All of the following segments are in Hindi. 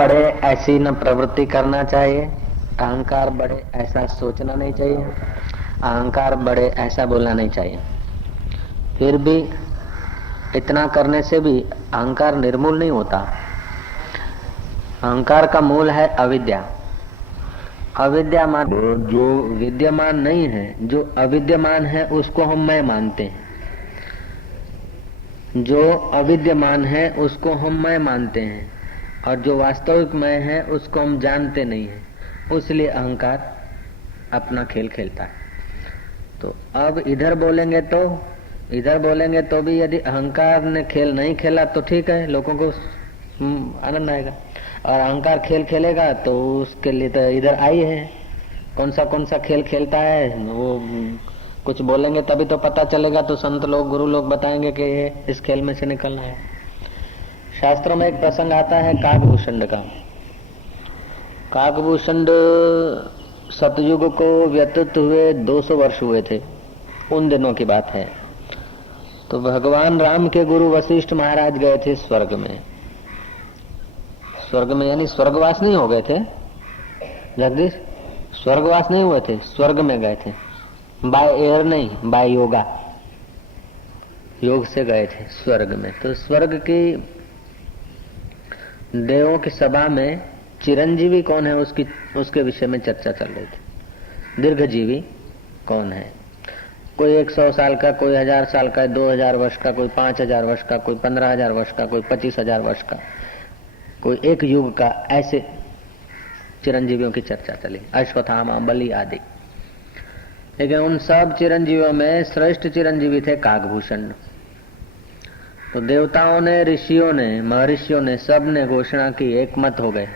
बढ़े ऐसी न प्रवृत्ति करना चाहिए, अहंकार बढ़े ऐसा सोचना नहीं चाहिए, अहंकार बढ़े ऐसा बोलना नहीं चाहिए। फिर भी इतना करने से भी अहंकार निर्मूल नहीं होता। अहंकार का मूल है अविद्या। अविद्या मान जो विद्यमान नहीं है, जो अविद्यमान है उसको हम मैं मानते हैं। जो अविद्यमान है उसको हम मैं मानते हैं और जो वास्तविक मैं है उसको हम जानते नहीं है। इसलिए अहंकार अपना खेल खेलता है। तो अब इधर बोलेंगे तो भी यदि अहंकार ने खेल नहीं खेला तो ठीक है, लोगों को आनंद आएगा। और अहंकार खेल खेलेगा तो उसके लिए तो इधर आई है। कौन सा खेल खेलता है वो कुछ बोलेंगे तभी तो पता चलेगा। तो संत लोग, गुरु लोग बताएंगे कि ये इस खेल में से निकलना है। शास्त्रों में एक प्रसंग आता है काकभूषण का। काकभूषण सतयुग को व्यतीत हुए 200 वर्ष हुए थे, उन दिनों की बात है। तो भगवान राम के गुरु वशिष्ठ महाराज गए थे स्वर्ग में। स्वर्ग में यानी स्वर्गवास नहीं हो गए थे जगदीश, स्वर्गवास नहीं हुए थे, स्वर्ग में गए थे। बाय एयर नहीं, बाय योगा, योग से गए थे स्वर्ग में। तो स्वर्ग की देवों की सभा में चिरंजीवी कौन है उसके विषय में चर्चा चल रही थी। दीर्घजीवी कौन है? कोई 100 साल का, कोई 1000 साल का, 2000 वर्ष का, कोई 5000 वर्ष का, कोई 15000 वर्ष का, कोई 25000 वर्ष का, कोई एक युग का। ऐसे चिरंजीवियों की चर्चा चली, अश्वत्थामा, बलि आदि। लेकिन उन सब चिरंजीवियों में श्रेष्ठ चिरंजीवी थे काकभूषण। तो देवताओं ने, ऋषियों ने, महर्षियों ने, सब ने घोषणा की, एक मत हो गए।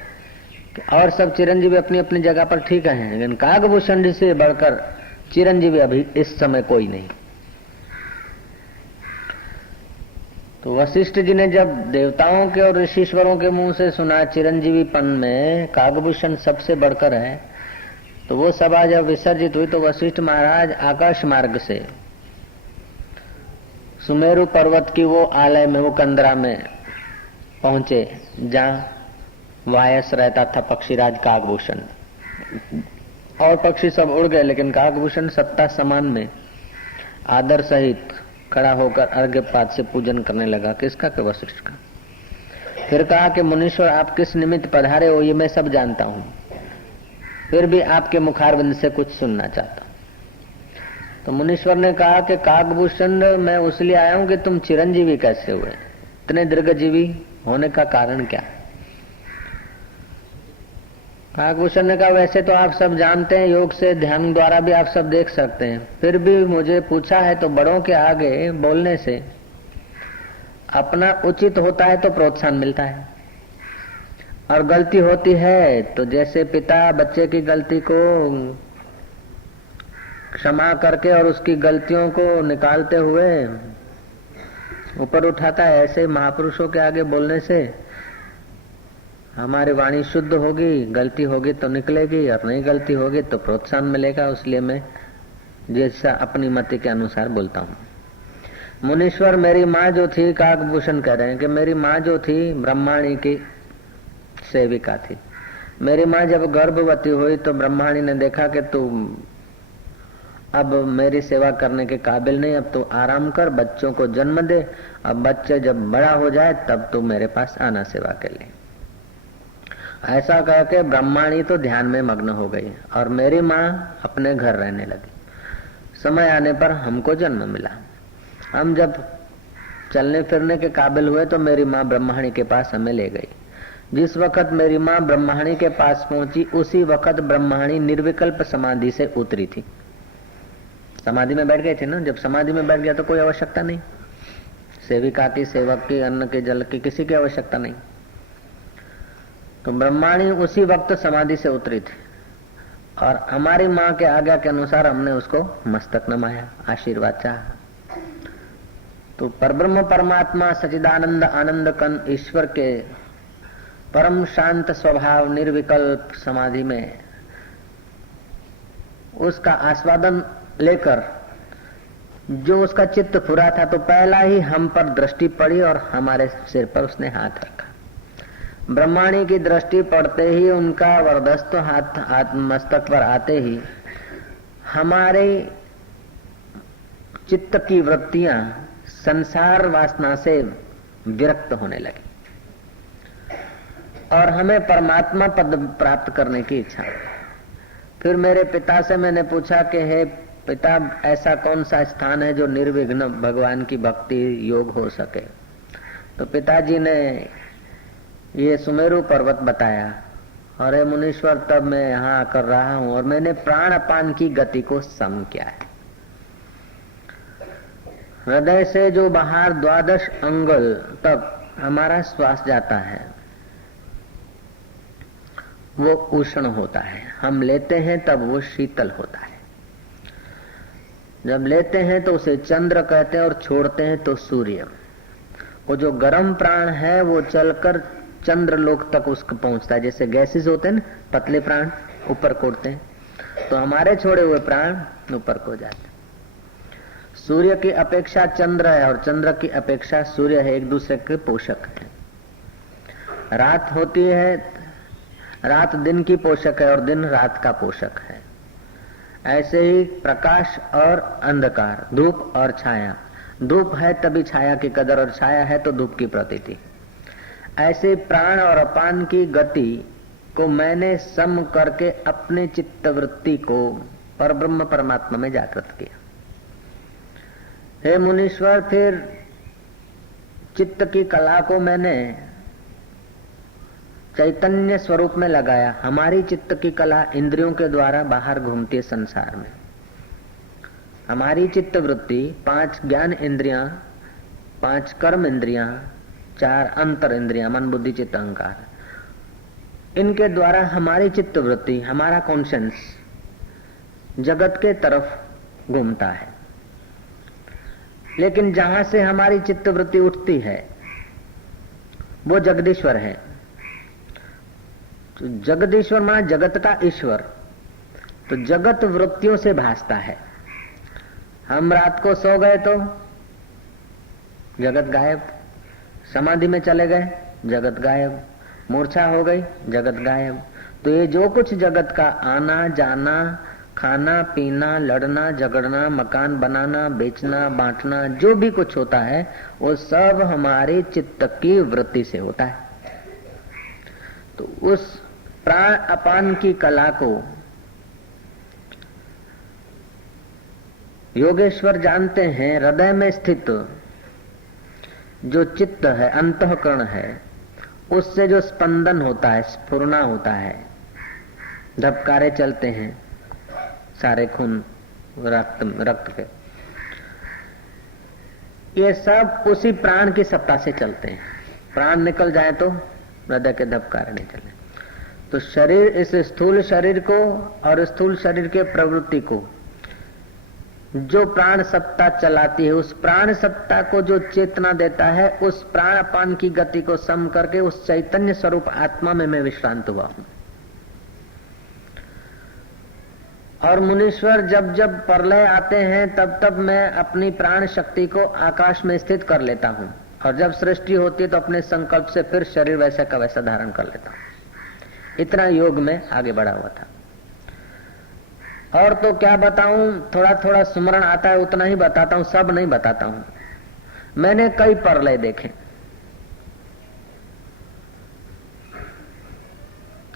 और सब चिरंजीवी अपनी अपनी जगह पर ठीक है, लेकिन काकभूषण से बढ़कर चिरंजीवी अभी इस समय कोई नहीं। तो वशिष्ठ जी ने जब देवताओं के और ऋषिश्वरों के मुंह से सुना चिरंजीवीपन में काकभूषण सबसे बढ़कर है, तो वो सभा जब विसर्जित हुई तो वशिष्ठ महाराज आकाश मार्ग से सुमेरु पर्वत की वो आलय में, वो कंदरा में पहुंचे जहां वायस रहता था पक्षीराज काकभूषण। और पक्षी सब उड़ गए, लेकिन काकभूषण सत्ता समान में आदर सहित खड़ा होकर अर्घ्यपात से पूजन करने लगा। किसका? के वशिष्ठ का। फिर कहा कि मुनीश्वर, आप किस निमित्त पधारे हो ये मैं सब जानता हूं, फिर भी आपके मुखारविंद से कुछ सुनना चाहता हूं। तो मुनीश्वर ने कहा कि काकभूषण, मैं उसलिए आया हूं कि तुम चिरंजीवी कैसे हुए, इतने दीर्घजीवी होने का कारण क्या? काकभूषण ने कहा, वैसे तो आप सब जानते हैं, योग से, ध्यान द्वारा भी आप सब देख सकते हैं, फिर भी मुझे पूछा है तो बड़ों के आगे बोलने से अपना उचित होता है तो प्रोत्साहन मिलता है, और गलती होती है तो जैसे पिता बच्चे की गलती को क्षमा करके और उसकी गलतियों को निकालते हुए ऊपर उठाता है, ऐसे महापुरुषों के आगे बोलने से हमारी वाणी शुद्ध होगी, गलती होगी तो निकलेगी, और नहीं गलती होगी तो प्रोत्साहन मिलेगा। इसलिए मैं जैसा अपनी मति के अनुसार बोलता हूँ। मुनीश्वर, मेरी माँ जो थी, काकभूषण कह रहे हैं कि मेरी माँ जो थी ब्रह्माणी की सेविका थी। मेरी माँ जब गर्भवती हुई तो ब्रह्माणी ने देखा कि तू अब मेरी सेवा करने के काबिल नहीं, अब तू आराम कर, बच्चों को जन्म दे, अब बच्चे जब बड़ा हो जाए तब तू मेरे पास आना सेवा के लिए। ऐसा करके ब्रह्माणी तो ध्यान में मग्न हो गई और मेरी माँ अपने घर रहने लगी। समय आने पर हमको जन्म मिला। हम जब चलने फिरने के काबिल हुए तो मेरी माँ ब्रह्माणी के पास हमें ले गई। जिस वक्त मेरी माँ ब्रह्माणी के पास पहुंची, उसी वक्त ब्रह्माणी निर्विकल्प समाधि से उतरी थी। समाधि में बैठ गए थे ना। जब समाधि में बैठ गया तो कोई आवश्यकता नहीं, सेविका की, सेवक की, अन्न के, जल की, किसी की आवश्यकता नहीं। तो ब्रह्माणी उसी वक्त समाधि से उतरी थी और हमारी माँ के आज्ञा के अनुसार हमने उसको मस्तक नमाया, आशीर्वाद चाहा। तो परब्रह्म परमात्मा सचिदानंद आनंद कन ईश्वर के परम शांत स्वभाव निर्विकल्प समाधि में उसका आस्वादन लेकर जो उसका चित्त फुरा था, तो पहला ही हम पर दृष्टि पड़ी और हमारे सिर पर उसने हाथ रखा। ब्रह्माणी की दृष्टि पड़ते ही, उनका वरदस्त हाथ मस्तक पर आते ही हमारे चित्त की वृत्तियां संसार वासना से विरक्त होने लगी और हमें परमात्मा पद प्राप्त करने की इच्छा। फिर मेरे पिता से मैंने पूछा कि हे पिता, ऐसा कौन सा स्थान है जो निर्विघ्न भगवान की भक्ति योग हो सके? तो पिताजी ने ये सुमेरु पर्वत बताया। अरे मुनीश्वर, तब मैं यहाँ आकर रहा हूँ और मैंने प्राण अपान की गति को सम किया है। हृदय से जो बाहर 12 अंगुल तक हमारा श्वास जाता है वो उष्ण होता है, हम लेते हैं तब वो शीतल होता है। जब लेते हैं तो उसे चंद्र कहते हैं और छोड़ते हैं तो सूर्य। वो जो गर्म प्राण है वो चलकर चंद्र लोक तक उसको पहुंचता है। जैसे गैसेस होते हैं ना, पतले प्राण ऊपर को उड़ते हैं, तो हमारे छोड़े हुए प्राण ऊपर को जाते हैं। सूर्य की अपेक्षा चंद्र है और चंद्र की अपेक्षा सूर्य है, एक दूसरे के पोषक है। रात होती है, रात दिन की पोषक है और दिन रात का पोषक है। ऐसे ही प्रकाश और अंधकार, धूप और छाया। धूप है तभी छाया की कदर और छाया है तो धूप की प्रतीति। ऐसे प्राण और अपान की गति को मैंने सम करके अपने चित्त वृत्ति को परब्रह्म परमात्मा में जागृत किया। हे मुनीश्वर, फिर चित्त की कला को मैंने चैतन्य स्वरूप में लगाया। हमारी चित्त की कला इंद्रियों के द्वारा बाहर घूमती है संसार में। हमारी चित्त वृत्ति 5 ज्ञान इंद्रियां, 5 कर्म इंद्रियां, 4 अंतर इंद्रियां, मन बुद्धि चित्त अहंकार, इनके द्वारा हमारी चित्त वृत्ति, हमारा कॉन्शियस जगत के तरफ घूमता है। लेकिन जहां से हमारी चित्त वृत्ति उठती है वो जगदीश्वर है। तो जगदीश्वर माना जगत का ईश्वर। तो जगत वृत्तियों से भासता है। हम रात को सो गए तो जगत गायब, समाधि में चले गए जगत गायब, मूर्छा हो गई जगत गायब। तो ये जो कुछ जगत का आना जाना, खाना पीना, लड़ना झगड़ना, मकान बनाना, बेचना बांटना, जो भी कुछ होता है वो सब हमारे चित्त की वृत्ति से होता है। तो उस प्राण अपान की कला को योगेश्वर जानते हैं। हृदय में स्थित जो चित्त है, अंतःकरण है, उससे जो स्पंदन होता है, स्फुरना होता है, धबकारे चलते हैं सारे खून रक्त के, ये सब उसी प्राण की सत्ता से चलते हैं। प्राण निकल जाए तो हृदय के धबकारे नहीं चले। तो शरीर, इस स्थूल शरीर को और स्थूल शरीर के प्रवृत्ति को जो प्राण सत्ता चलाती है, उस प्राण सत्ता को जो चेतना देता है, उस प्राण अपान की गति को सम करके उस चैतन्य स्वरूप आत्मा में मैं विश्रांत हुआ हूं। और मुनीश्वर, जब जब प्रलय आते हैं तब तब मैं अपनी प्राण शक्ति को आकाश में स्थित कर लेता हूं और जब सृष्टि होती है तो अपने संकल्प से फिर शरीर वैसा का वैसा धारण कर लेता हूं। इतना योग में आगे बढ़ा हुआ था। और तो क्या बताऊं, थोड़ा थोड़ा सुमरण आता है उतना ही बताता हूं, सब नहीं बताता हूं। मैंने कई प्रलय देखे।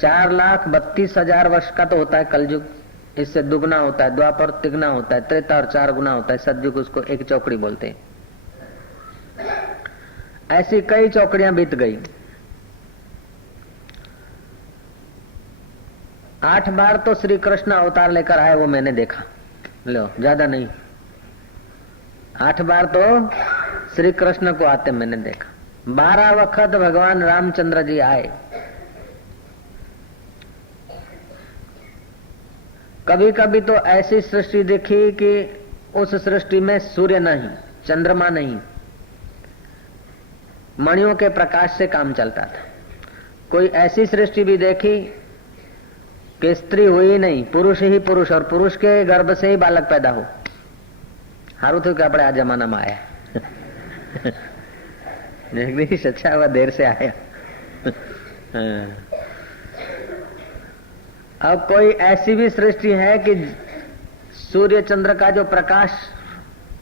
4,32,000 वर्ष का तो होता है कलयुग, इससे दुगना होता है द्वापर, तिगुना होता है त्रेता और 4 गुना होता है सतयुग। उसको एक चौकड़ी बोलते हैं। ऐसी कई चौकड़ियां बीत गई। 8 बार तो श्री कृष्ण अवतार लेकर आए, वो मैंने देखा। लो, ज्यादा नहीं, 8 बार तो श्री कृष्ण को आते मैंने देखा। 12 वक्त भगवान रामचंद्र जी आए। कभी कभी तो ऐसी सृष्टि देखी कि उस सृष्टि में सूर्य नहीं, चंद्रमा नहीं, मणियों के प्रकाश से काम चलता था। कोई ऐसी सृष्टि भी देखी कि स्त्री हुई नहीं, पुरुष ही पुरुष, और पुरुष के गर्भ से ही बालक पैदा हो। हारू थયું કે આપણે આ જમાનામાં આયા। जगदीश अच्छा हुआ देर से आया। अब कोई ऐसी भी सृष्टि है कि सूर्य चंद्र का जो प्रकाश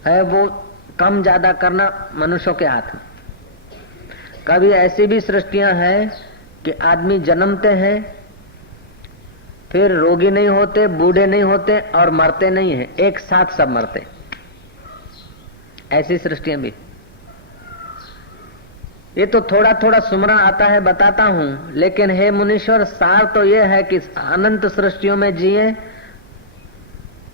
है वो कम ज्यादा करना मनुष्यों के हाथ में। कभी ऐसी भी सृष्टियां हैं कि आदमी जन्मते हैं, फिर रोगी नहीं होते, बूढ़े नहीं होते और मरते नहीं हैं, एक साथ सब मरते। ऐसी सृष्टियां भी। ये तो थोड़ा थोड़ा सुमरण आता है, बताता हूं, लेकिन हे मुनीश्वर, सार तो ये है कि अनंत सृष्टियों में जिए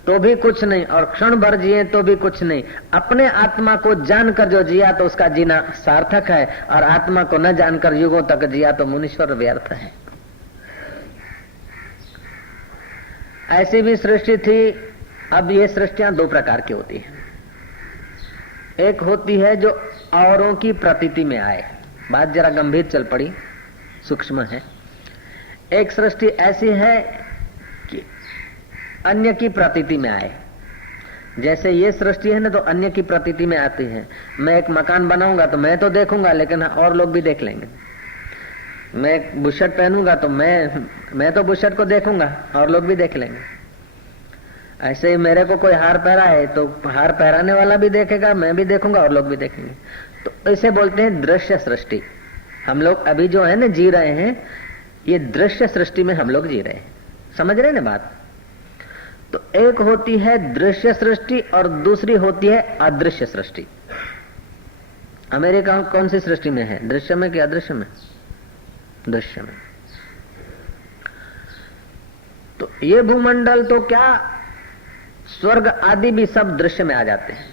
तो भी कुछ नहीं और क्षण भर जिए तो भी कुछ नहीं। अपने आत्मा को जानकर जो जिया तो उसका जीना सार्थक है, और आत्मा को न जानकर युगों तक जिया तो मुनीश्वर व्यर्थ है। ऐसी भी सृष्टि थी। अब ये सृष्टियां दो प्रकार की होती हैं। एक होती है जो औरों की प्रतीति में आए। बात जरा गंभीर चल पड़ी, सूक्ष्म है। एक सृष्टि ऐसी है कि अन्य की प्रतीति में आए। जैसे ये सृष्टि है ना, तो अन्य की प्रतीति में आती है। मैं एक मकान बनाऊंगा तो मैं तो देखूंगा, लेकिन और लोग भी देख लेंगे। मैं एक बुशर्ट पहनूंगा तो मैं तो बुशर्ट को देखूंगा और लोग भी देख लेंगे। ऐसे ही मेरे को कोई हार पहरा है तो हार पहराने वाला भी देखेगा, मैं भी देखूंगा और लोग भी देखेंगे। तो इसे बोलते हैं दृश्य सृष्टि। हम लोग अभी जो है ना जी रहे हैं, ये दृश्य सृष्टि में हम लोग जी रहे हैं। समझ रहे हैं ना बात? तो एक होती है दृश्य सृष्टि और दूसरी होती है अदृश्य सृष्टि। अमेरिका कौन सी सृष्टि में है, दृश्य में कि अदृश्य में? दृश्य में। तो ये भूमंडल तो क्या, स्वर्ग आदि भी सब दृश्य में आ जाते हैं।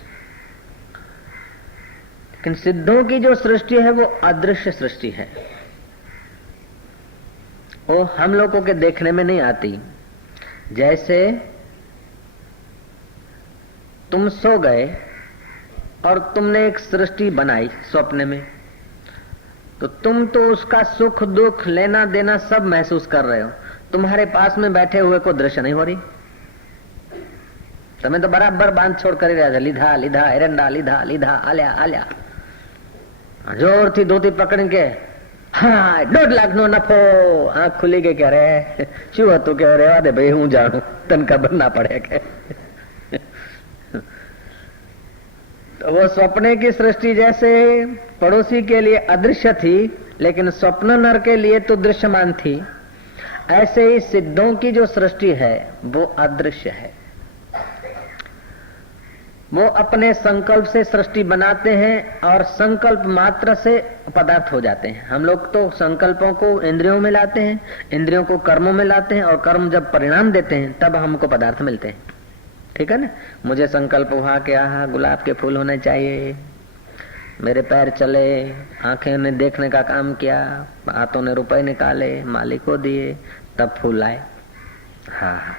लेकिन सिद्धों की जो सृष्टि है वो अदृश्य सृष्टि है। वो हम लोगों के देखने में नहीं आती। जैसे तुम सो गए और तुमने एक सृष्टि बनाई स्वप्न में, तो तुम तो उसका सुख दुख लेना देना सब महसूस कर रहे हो। तुम्हारे पास में बैठे हुए को दृश्य नहीं हो रही। તમે તો બરાબર બાંધછોડ કરી રહ્યા છો, લીધા લીધા એરંડા લીધા લીધા આલ્યા આલ્યા, જોરથી ધોતી પકડીને કે હા 1.5 લાખ નો નફો. આંખ ખુલી ગઈ કે અરે શું હતું કે રેવા દે ભાઈ, હું જાણું, તને ખબર ના પડે કે. तो वो स्वप्ने की सृष्टि जैसे पड़ोसी के लिए अदृश्य थी, लेकिन स्वप्न नर के लिए तो दृश्यमान थी। ऐसे ही सिद्धों की जो सृष्टि है वो अदृश्य है। वो अपने संकल्प से सृष्टि बनाते हैं और संकल्प मात्र से पदार्थ हो जाते हैं। हम लोग तो संकल्पों को इंद्रियों में लाते हैं, इंद्रियों को कर्मों में लाते हैं, और कर्म जब परिणाम देते हैं तब हमको पदार्थ मिलते हैं। ठीक है ना? मुझे संकल्प हुआ कि गुलाब के फूल होने चाहिए, मेरे पैर चले, आंखें ने देखने का काम किया, हाथों ने रुपए निकाले, मालिक को दिए, तब फूल आए। हाँ,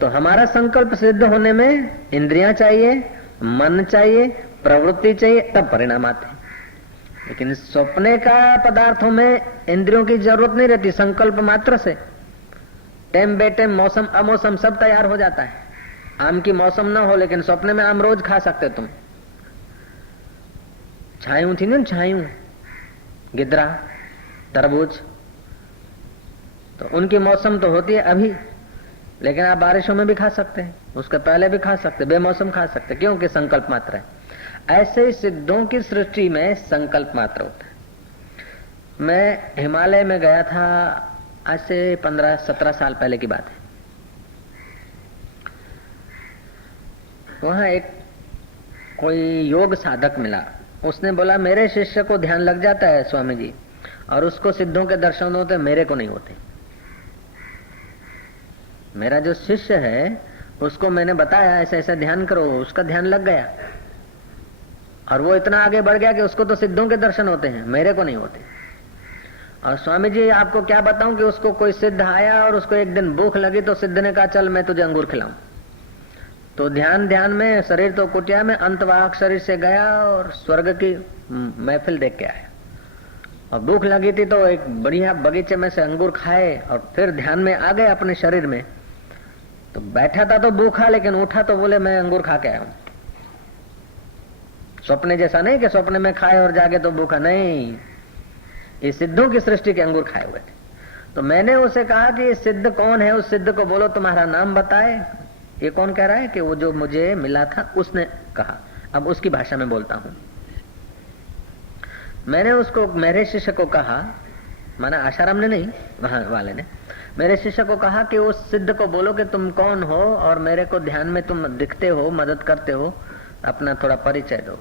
तो हमारा संकल्प सिद्ध होने में इंद्रियां चाहिए, मन चाहिए, प्रवृत्ति चाहिए, तब परिणाम आते हैं। लेकिन सपने का पदार्थों में इंद्रियों की जरूरत नहीं रहती, संकल्प मात्र से टाइम बे टाइम, मौसम अमौसम सब तैयार हो जाता है। आम की मौसम ना हो लेकिन सपने में आम रोज खा सकते तुम। छायू थी ना, छायू, गिदरा, तरबूज, तो उनकी मौसम तो होती है अभी, लेकिन आप बारिशों में भी खा सकते हैं, उसके पहले भी खा सकते, बेमौसम खा सकते, क्योंकि संकल्प मात्र है। ऐसे ही सिद्धों की सृष्टि में संकल्प मात्र होता है। मैं हिमालय में गया था, आज से 15-17 साल पहले की बात है। वहां एक कोई योग साधक मिला, उसने बोला मेरे शिष्य को ध्यान लग जाता है स्वामी जी, और उसको सिद्धों के दर्शन होते, मेरे को नहीं होते। मेरा जो शिष्य है उसको मैंने बताया ऐसा ऐसा ध्यान करो, उसका ध्यान लग गया और वो इतना आगे बढ़ गया कि उसको तो सिद्धों के दर्शन होते हैं, मेरे को नहीं होते। और स्वामी जी आपको क्या बताऊं कि उसको कोई सिद्ध आया और उसको एक दिन भूख लगी तो सिद्ध ने कहा चल मैं तुझे अंगूर खिलाऊं। तो ध्यान ध्यान में शरीर तो कुटिया में, अंतवाहक शरीर से गया और स्वर्ग की महफिल देख के आया। और भूख लगी थी तो एक बढ़िया बगीचे में से अंगूर खाए और फिर ध्यान में आ गए अपने शरीर में। तो बैठा था तो भूखा, लेकिन उठा तो बोले मैं अंगूर खा के आया हूं। स्वप्न जैसा नहीं कि स्वप्न में खाए और जागे तो भूखा, नहीं, ये सिद्धों की सृष्टि के अंगूर खाए हुए थे। तो मैंने उसे कहा कि सिद्ध कौन है, उस सिद्ध को बोलो तुम्हारा नाम बताए। ये कौन कह रहा है कि वो जो मुझे मिला था उसने कहा। अब उसकी भाषा में बोलता हूं। मैंने उसको, मेरे शिष्य को कहा, माना आशाराम ने नहीं, वहां वाले ने मेरे शिष्य को कहा कि उस सिद्ध को बोलो कि तुम कौन हो और मेरे को ध्यान में तुम दिखते हो, मदद करते हो, अपना थोड़ा परिचय दो।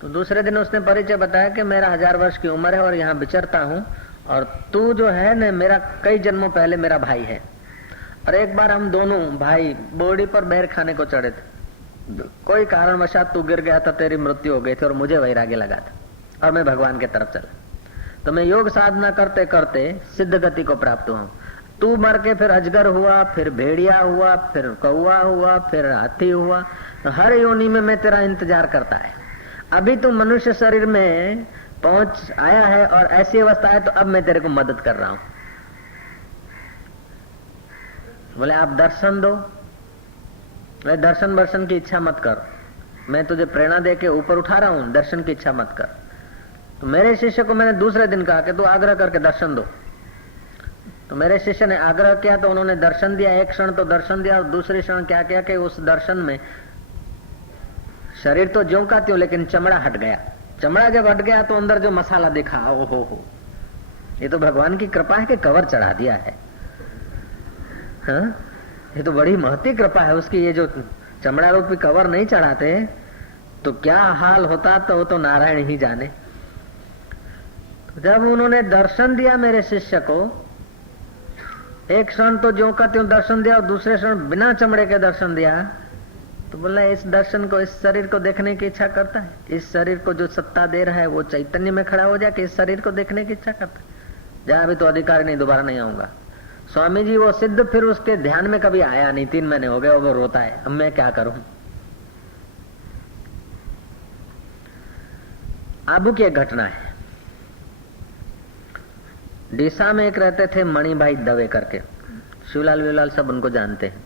तो दूसरे दिन उसने परिचय बताया कि मेरा 1000 वर्ष की उम्र है और यहाँ विचरता हूँ, और तू जो है न मेरा कई जन्मों पहले मेरा भाई है, और एक बार हम दोनों भाई बोड़ी पर बैर खाने को चढ़े थे। कोई कारणवशात तू गिर गया था, तेरी मृत्यु हो गई थी और मुझे वैराग्य लगा था और मैं भगवान के तरफ चला। तो मैं योग साधना करते करते सिद्ध गति को प्राप्त हुआ। तू मर के फिर अजगर हुआ, फिर भेड़िया हुआ, फिर कौवा हुआ, फिर हाथी हुआ। तो हर योनि में मैं तेरा इंतजार करता है। अभी तू मनुष्य शरीर में पहुंच आया है और ऐसी अवस्था है, तो अब मैं तेरे को मदद कर रहा हूं। बोले आप दर्शन दो। मैं दर्शन वर्शन की इच्छा मत कर, मैं तुझे प्रेरणा दे के ऊपर उठा रहा हूं, दर्शन की इच्छा मत कर। तो मेरे शिष्य को मैंने दूसरे दिन कहा कि तू आग्रह करके दर्शन दो। तो मेरे शिष्य ने आग्रह किया तो उन्होंने दर्शन दिया। एक क्षण तो दर्शन दिया और दूसरे क्षण क्या किया कि उस दर्शन में शरीर तो ज्यों का त्यों, लेकिन चमड़ा हट गया। चमड़ा जब हट गया तो अंदर जो मसाला देखा, ओ हो, ये तो भगवान की कृपा है कि कवर चढ़ा दिया है। हाँ, ये तो बड़ी महती कृपा है उसकी। ये जो चमड़ा रूपी कवर नहीं चढ़ाते तो क्या हाल होता, तो वो तो नारायण ही जाने। जब उन्होंने दर्शन दिया मेरे शिष्य को, एक क्षण तो ज्यों का त्यों दर्शन दिया और दूसरे क्षण बिना चमड़े के दर्शन दिया, तो बोला इस दर्शन को, इस शरीर को देखने की इच्छा करता है। इस शरीर को जो सत्ता दे रहा है वो चैतन्य में खड़ा हो जाए कि इस शरीर को देखने की इच्छा करता है। जहां अभी तो अधिकारी नहीं, दोबारा नहीं आऊंगा। स्वामी जी वो सिद्ध फिर उसके ध्यान में कभी आया नहीं। 3 महीने हो गए, वो रोता है, अब मैं क्या करूं। आबू की एक घटना है। डीसा में एक रहते थे मणि भाई दवे करके, शिवलाल विलाल सब उनको जानते हैं।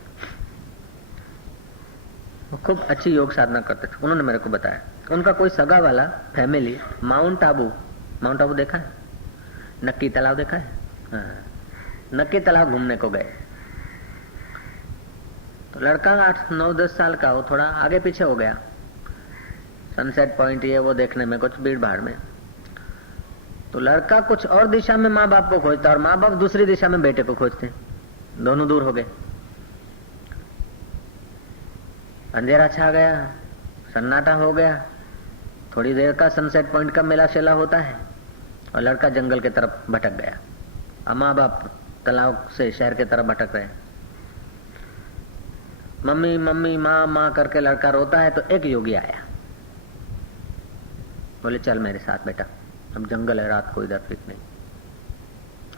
वो खूब अच्छी योग साधना करते थे। उन्होंने मेरे को बताया उनका कोई सगा वाला फैमिली माउंट आबू देखा है, नक्की तालाब देखा है? हाँ, नक्की तालाब घूमने को गए। तो लड़का 8, 9, 10 साल का, वो थोड़ा आगे पीछे हो गया। सनसेट पॉइंट ये वो देखने में, कुछ भीड़ भाड़ में। तो लड़का कुछ और दिशा में माँ बाप को खोजता और माँ बाप दूसरी दिशा में बेटे को खोजते। दोनों दूर हो गए। अंधेरा छा गया, सन्नाटा हो गया। थोड़ी देर का सनसेट पॉइंट का मेला शेला होता है और लड़का जंगल की तरफ भटक गया और माँ बाप तालाब से शहर की तरफ भटक रहे। मम्मी मम्मी माँ माँ करके लड़का रोता है। तो एक योगी आया, बोले चल मेरे साथ बेटा, अब जंगल है, रात को इधर फिर नहीं।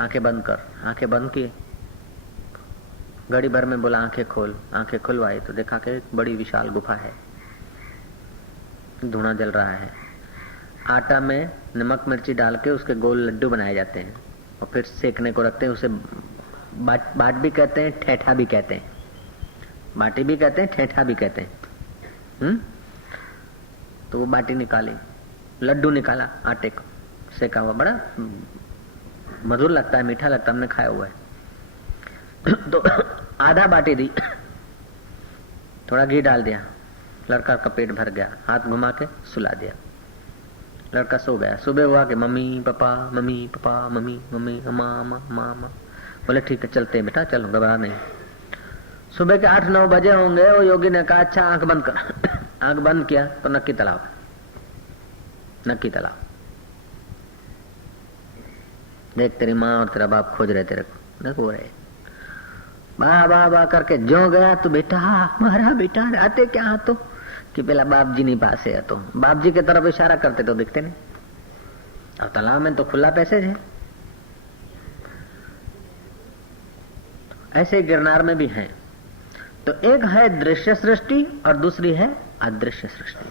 आंखें बंद कर। आंखें बंद की, घड़ी भर में बोला आंखें खोल। आंखें खुलवाई तो देखा कि बड़ी विशाल गुफा है, धुआं जल रहा है। आटा में नमक मिर्ची डाल के उसके गोल लड्डू बनाए जाते हैं और फिर सेकने को रखते हैं। उसे बाट भी कहते हैं, ठेठा भी कहते हैं। बाटी भी कहते हैं, ठेठा भी कहते हैं। तो वो बाटी निकाली, लड्डू निकाला आटे को, सेका हुआ, बड़ा मधुर लगता है, मीठा लगता है, हमने खाया हुआ है। तो आधा बाटी दी, थोड़ा घी डाल दिया, लड़का का पेट भर गया। हाथ घुमा के सुला दिया, लड़का सो गया। सुबह हुआ कि mummy papa mummy papa mummy mummy मामा मामा। बोले ठीक है चलते हैं बेटा, चलो घबरा नहीं। सुबह के 8-9 बजे होंगे। वो योगी ने कहा अच्छा आंख बंद कर। आंख बंद किया तो नक्की तालाब, नक्की तालाब। देख तेरी माँ और तेरा बाप खोज रहे तेरे को, देखो रहे। बा बा बा करके जो गया तो बेटा मारा बेटा, आते क्या हाँ तो कि पहला बाप जी नहीं पास है। तो बाप जी की तरफ इशारा करते तो दिखते नहीं। और तालाब में तो खुला पैसेज है। ऐसे गिरनार में भी है। तो एक है दृश्य सृष्टि और दूसरी है अदृश्य सृष्टि।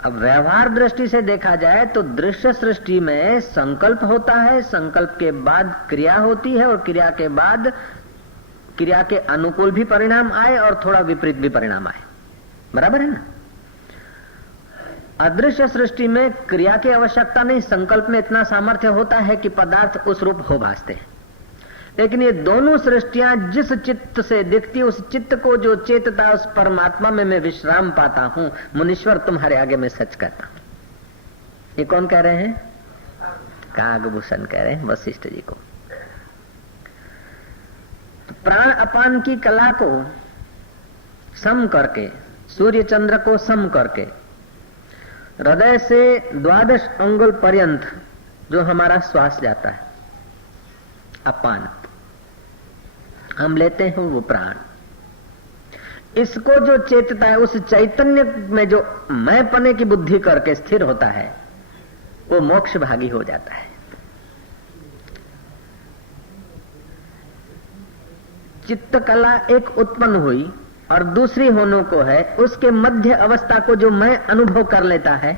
अब व्यवहार दृष्टि से देखा जाए तो दृश्य सृष्टि में संकल्प होता है, संकल्प के बाद क्रिया होती है और क्रिया के बाद क्रिया के अनुकूल भी परिणाम आए और थोड़ा विपरीत भी परिणाम आए। बराबर है ना? अदृश्य सृष्टि में क्रिया की आवश्यकता नहीं, संकल्प में इतना सामर्थ्य होता है कि पदार्थ उस रूप हो भासते हैं। लेकिन ये दोनों सृष्टियां जिस चित्त से दिखती, उस चित्त को जो चेतता, उस परमात्मा में मैं विश्राम पाता हूं। मुनीश्वर तुम्हारे आगे मैं सच कहता हूं। ये कौन कह रहे हैं? कागभूषण कह रहे हैं वशिष्ठ जी को। तो प्राण अपान की कला को सम करके, सूर्य चंद्र को सम करके, हृदय से 12 अंगुल पर्यंत जो हमारा श्वास जाता है, अपान हम लेते हैं, वो प्राण, इसको जो चेतता है, उस चैतन्य में जो मैं पने की बुद्धि करके स्थिर होता है, वो मोक्ष भागी हो जाता है। चित्त कला एक उत्पन्न हुई और दूसरी होने को है, उसके मध्य अवस्था को जो मैं अनुभव कर लेता है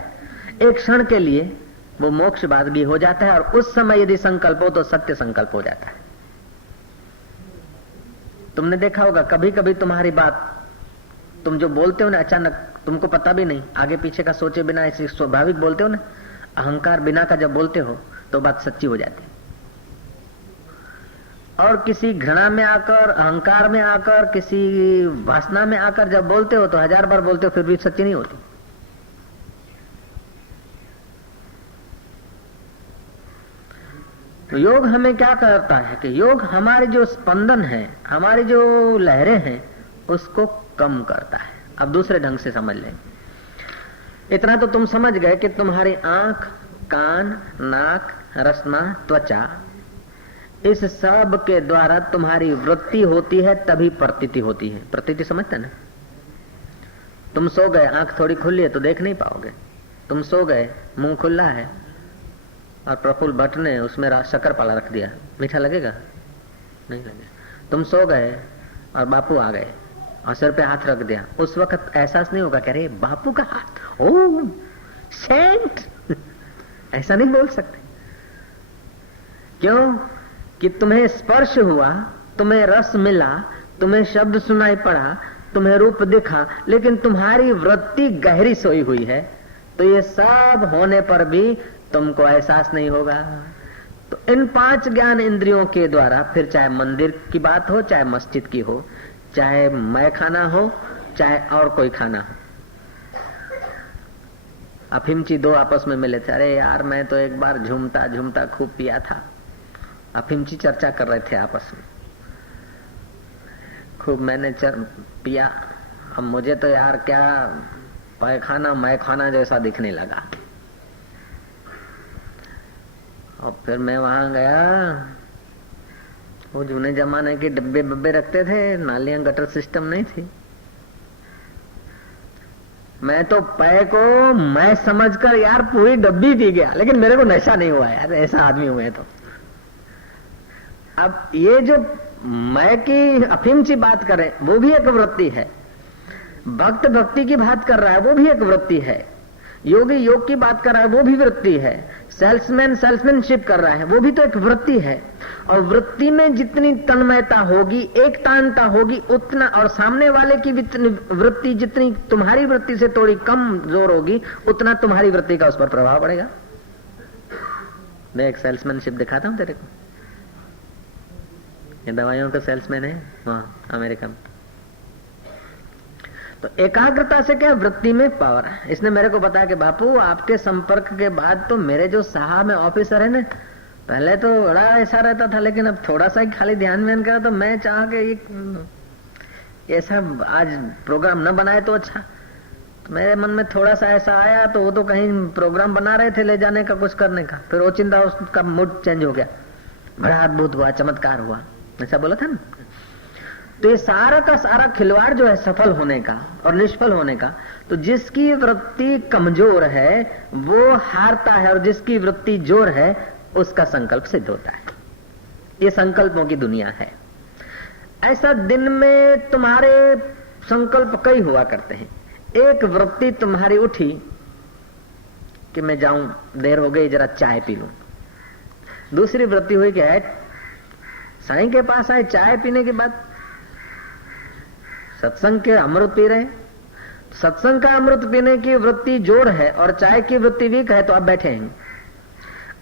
एक क्षण के लिए, वो मोक्ष भागी हो जाता है। और उस समय यदि संकल्प हो तो सत्य संकल्प हो जाता है। तुमने देखा होगा कभी कभी तुम्हारी बात, तुम जो बोलते हो ना, अचानक तुमको पता भी नहीं, आगे पीछे का सोचे बिना ऐसे स्वाभाविक बोलते हो ना, अहंकार बिना का जब बोलते हो तो बात सच्ची हो जाती है। और किसी घृणा में आकर, अहंकार में आकर, किसी वासना में आकर जब बोलते हो तो 1000 बार बोलते हो फिर भी सच्ची नहीं होती। तो योग हमें क्या करता है कि योग हमारे जो स्पंदन है, हमारी जो लहरें हैं, उसको कम करता है। अब दूसरे ढंग से समझ लें। इतना तो तुम समझ गए कि तुम्हारी आंख, कान, नाक, रसना, त्वचा, इस सब के द्वारा तुम्हारी वृत्ति होती है, तभी प्रतीति होती है। प्रतीति समझते ना? तुम सो गए, आंख थोड़ी खुली है तो देख नहीं पाओगे। तुम सो गए, मुंह खुला है और प्रफुल्ल भट्ट ने उसमें शक्कर पाला रख दिया, मीठा लगेगा? नहीं लगेगा। तुम सो गए और बापू आ गए और सिर पे हाथ रख दिया, उस वक्त एहसास नहीं होगा कि अरे बापू का हाथ, ओ सेंट ऐसा नहीं बोल सकते। क्यों? कि तुम्हें स्पर्श हुआ, तुम्हें रस मिला, तुम्हें शब्द सुनाई पड़ा, तुम्हें रूप दिखा, लेकिन तुम्हारी वृत्ति गहरी सोई हुई है। तो ये सब होने पर भी तुमको एहसास नहीं होगा। तो इन 5 ज्ञान इंद्रियों के द्वारा, फिर चाहे मंदिर की बात हो, चाहे मस्जिद की हो, चाहे मैं खाना हो, चाहे और कोई खाना हो। अफीमची 2 आपस में मिले थे, अरे यार मैं तो एक बार झूमता झूमता खूब पिया था। अफीमची चर्चा कर रहे थे आपस में, खूब मैंने पिया, अब मुझे तो यार क्या पैखाना मैखाना जैसा दिखने लगा। और फिर मैं वहां गया, वो जूने जमाने के डब्बे बब्बे रखते थे, नालियां गटर सिस्टम नहीं थी। मैं तो पै को मैं समझकर यार पूरी डब्बी पी गया, लेकिन मेरे को नशा नहीं हुआ यार, ऐसा आदमी हूं मैं तो। अब ये जो मैं की अफीम की बात करें, वो भी एक वृत्ति है। भक्त भक्ति की बात कर रहा है, वो भी एक वृत्ति है। योगी योग की बात कर रहा है, वो भी वृत्ति है। सेल्समैन सेल्समैनशिप कर रहा है, वो भी तो एक वृत्ति है। और वृत्ति में जितनी तन्मयता होगी, एकतानता होगी, उतना, और सामने वाले की वृत्ति जितनी तुम्हारी वृत्ति से थोड़ी कम जोर होगी, उतना तुम्हारी वृत्ति का उस पर प्रभाव पड़ेगा। मैं एक सेल्समैनशिप दिखाता हूं तेरे को। ये दवाइयों का सेल्समैन है वहां अमेरिका में। तो एकाग्रता से क्या, वृत्ति में पावर है। इसने मेरे को बताया कि बापू आपके संपर्क के बाद तो मेरे जो साहब में ऑफिसर है ना, पहले तो बड़ा ऐसा रहता था, लेकिन अब थोड़ा सा ही खाली ध्यान में करा तो मैं चाह के ऐसा आज प्रोग्राम न बनाए तो अच्छा। तो मेरे मन में थोड़ा सा ऐसा आया, तो वो तो कहीं प्रोग्राम बना रहे थे ले जाने का, कुछ करने का, फिर वो चिंता, उसका मूड चेंज हो गया, बड़ा अद्भुत हुआ, चमत्कार हुआ, ऐसा बोला था ना। तो ये सारा का सारा खिलवाड़ जो है सफल होने का और निष्फल होने का, तो जिसकी वृत्ति कमजोर है वो हारता है, और जिसकी वृत्ति जोर है उसका संकल्प सिद्ध होता है। ये संकल्पों की दुनिया है। ऐसा दिन में तुम्हारे संकल्प कई हुआ करते हैं। एक वृत्ति तुम्हारी उठी कि मैं जाऊं, देर हो गई, जरा चाय पी लूं। दूसरी वृत्ति हुई कि है साईं के पास आए, चाय पीने के बाद सत्संग के अमृत पी रहे। सत्संग का अमृत पीने की वृत्ति जोड़ है और चाय की वृत्ति वीक है तो आप बैठे हैं,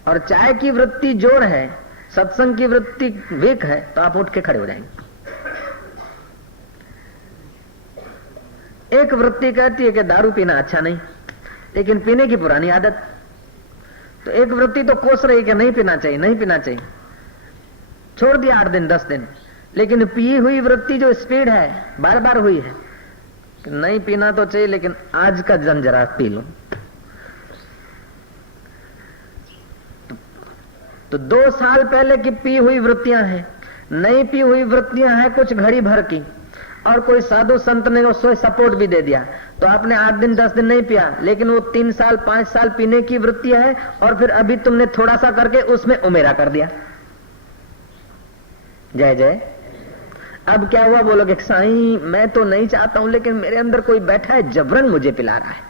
और चाय की वृत्ति जोड़ है, सत्संग की वृत्ति वीक है तो आप उठ के खड़े हो जाएंगे। एक वृत्ति कहती है कि दारू पीना अच्छा नहीं, लेकिन पीने की पुरानी आदत। तो एक वृत्ति तो कोस रही कि नहीं पीना चाहिए, नहीं पीना चाहिए, छोड़ दिया 8 दिन 10 दिन, लेकिन पी हुई वृत्ति जो स्पीड है बार बार हुई है कि नहीं पीना तो चाहिए लेकिन आज का जन जरा पी लो। तो 2 साल पहले की पी हुई वृत्तियां हैं, नई पी हुई वृत्तियां हैं कुछ घड़ी भर की, और कोई साधु संत ने उसको सपोर्ट भी दे दिया तो आपने 8 दिन 10 दिन नहीं पिया, लेकिन वो 3 साल 5 साल पीने की वृत्ति है, और फिर अभी तुमने थोड़ा सा करके उसमें उमेरा कर दिया। जय जय। अब क्या हुआ, बोलोगे साईं मैं तो नहीं चाहता हूं लेकिन मेरे अंदर कोई बैठा है जबरन मुझे पिला रहा है।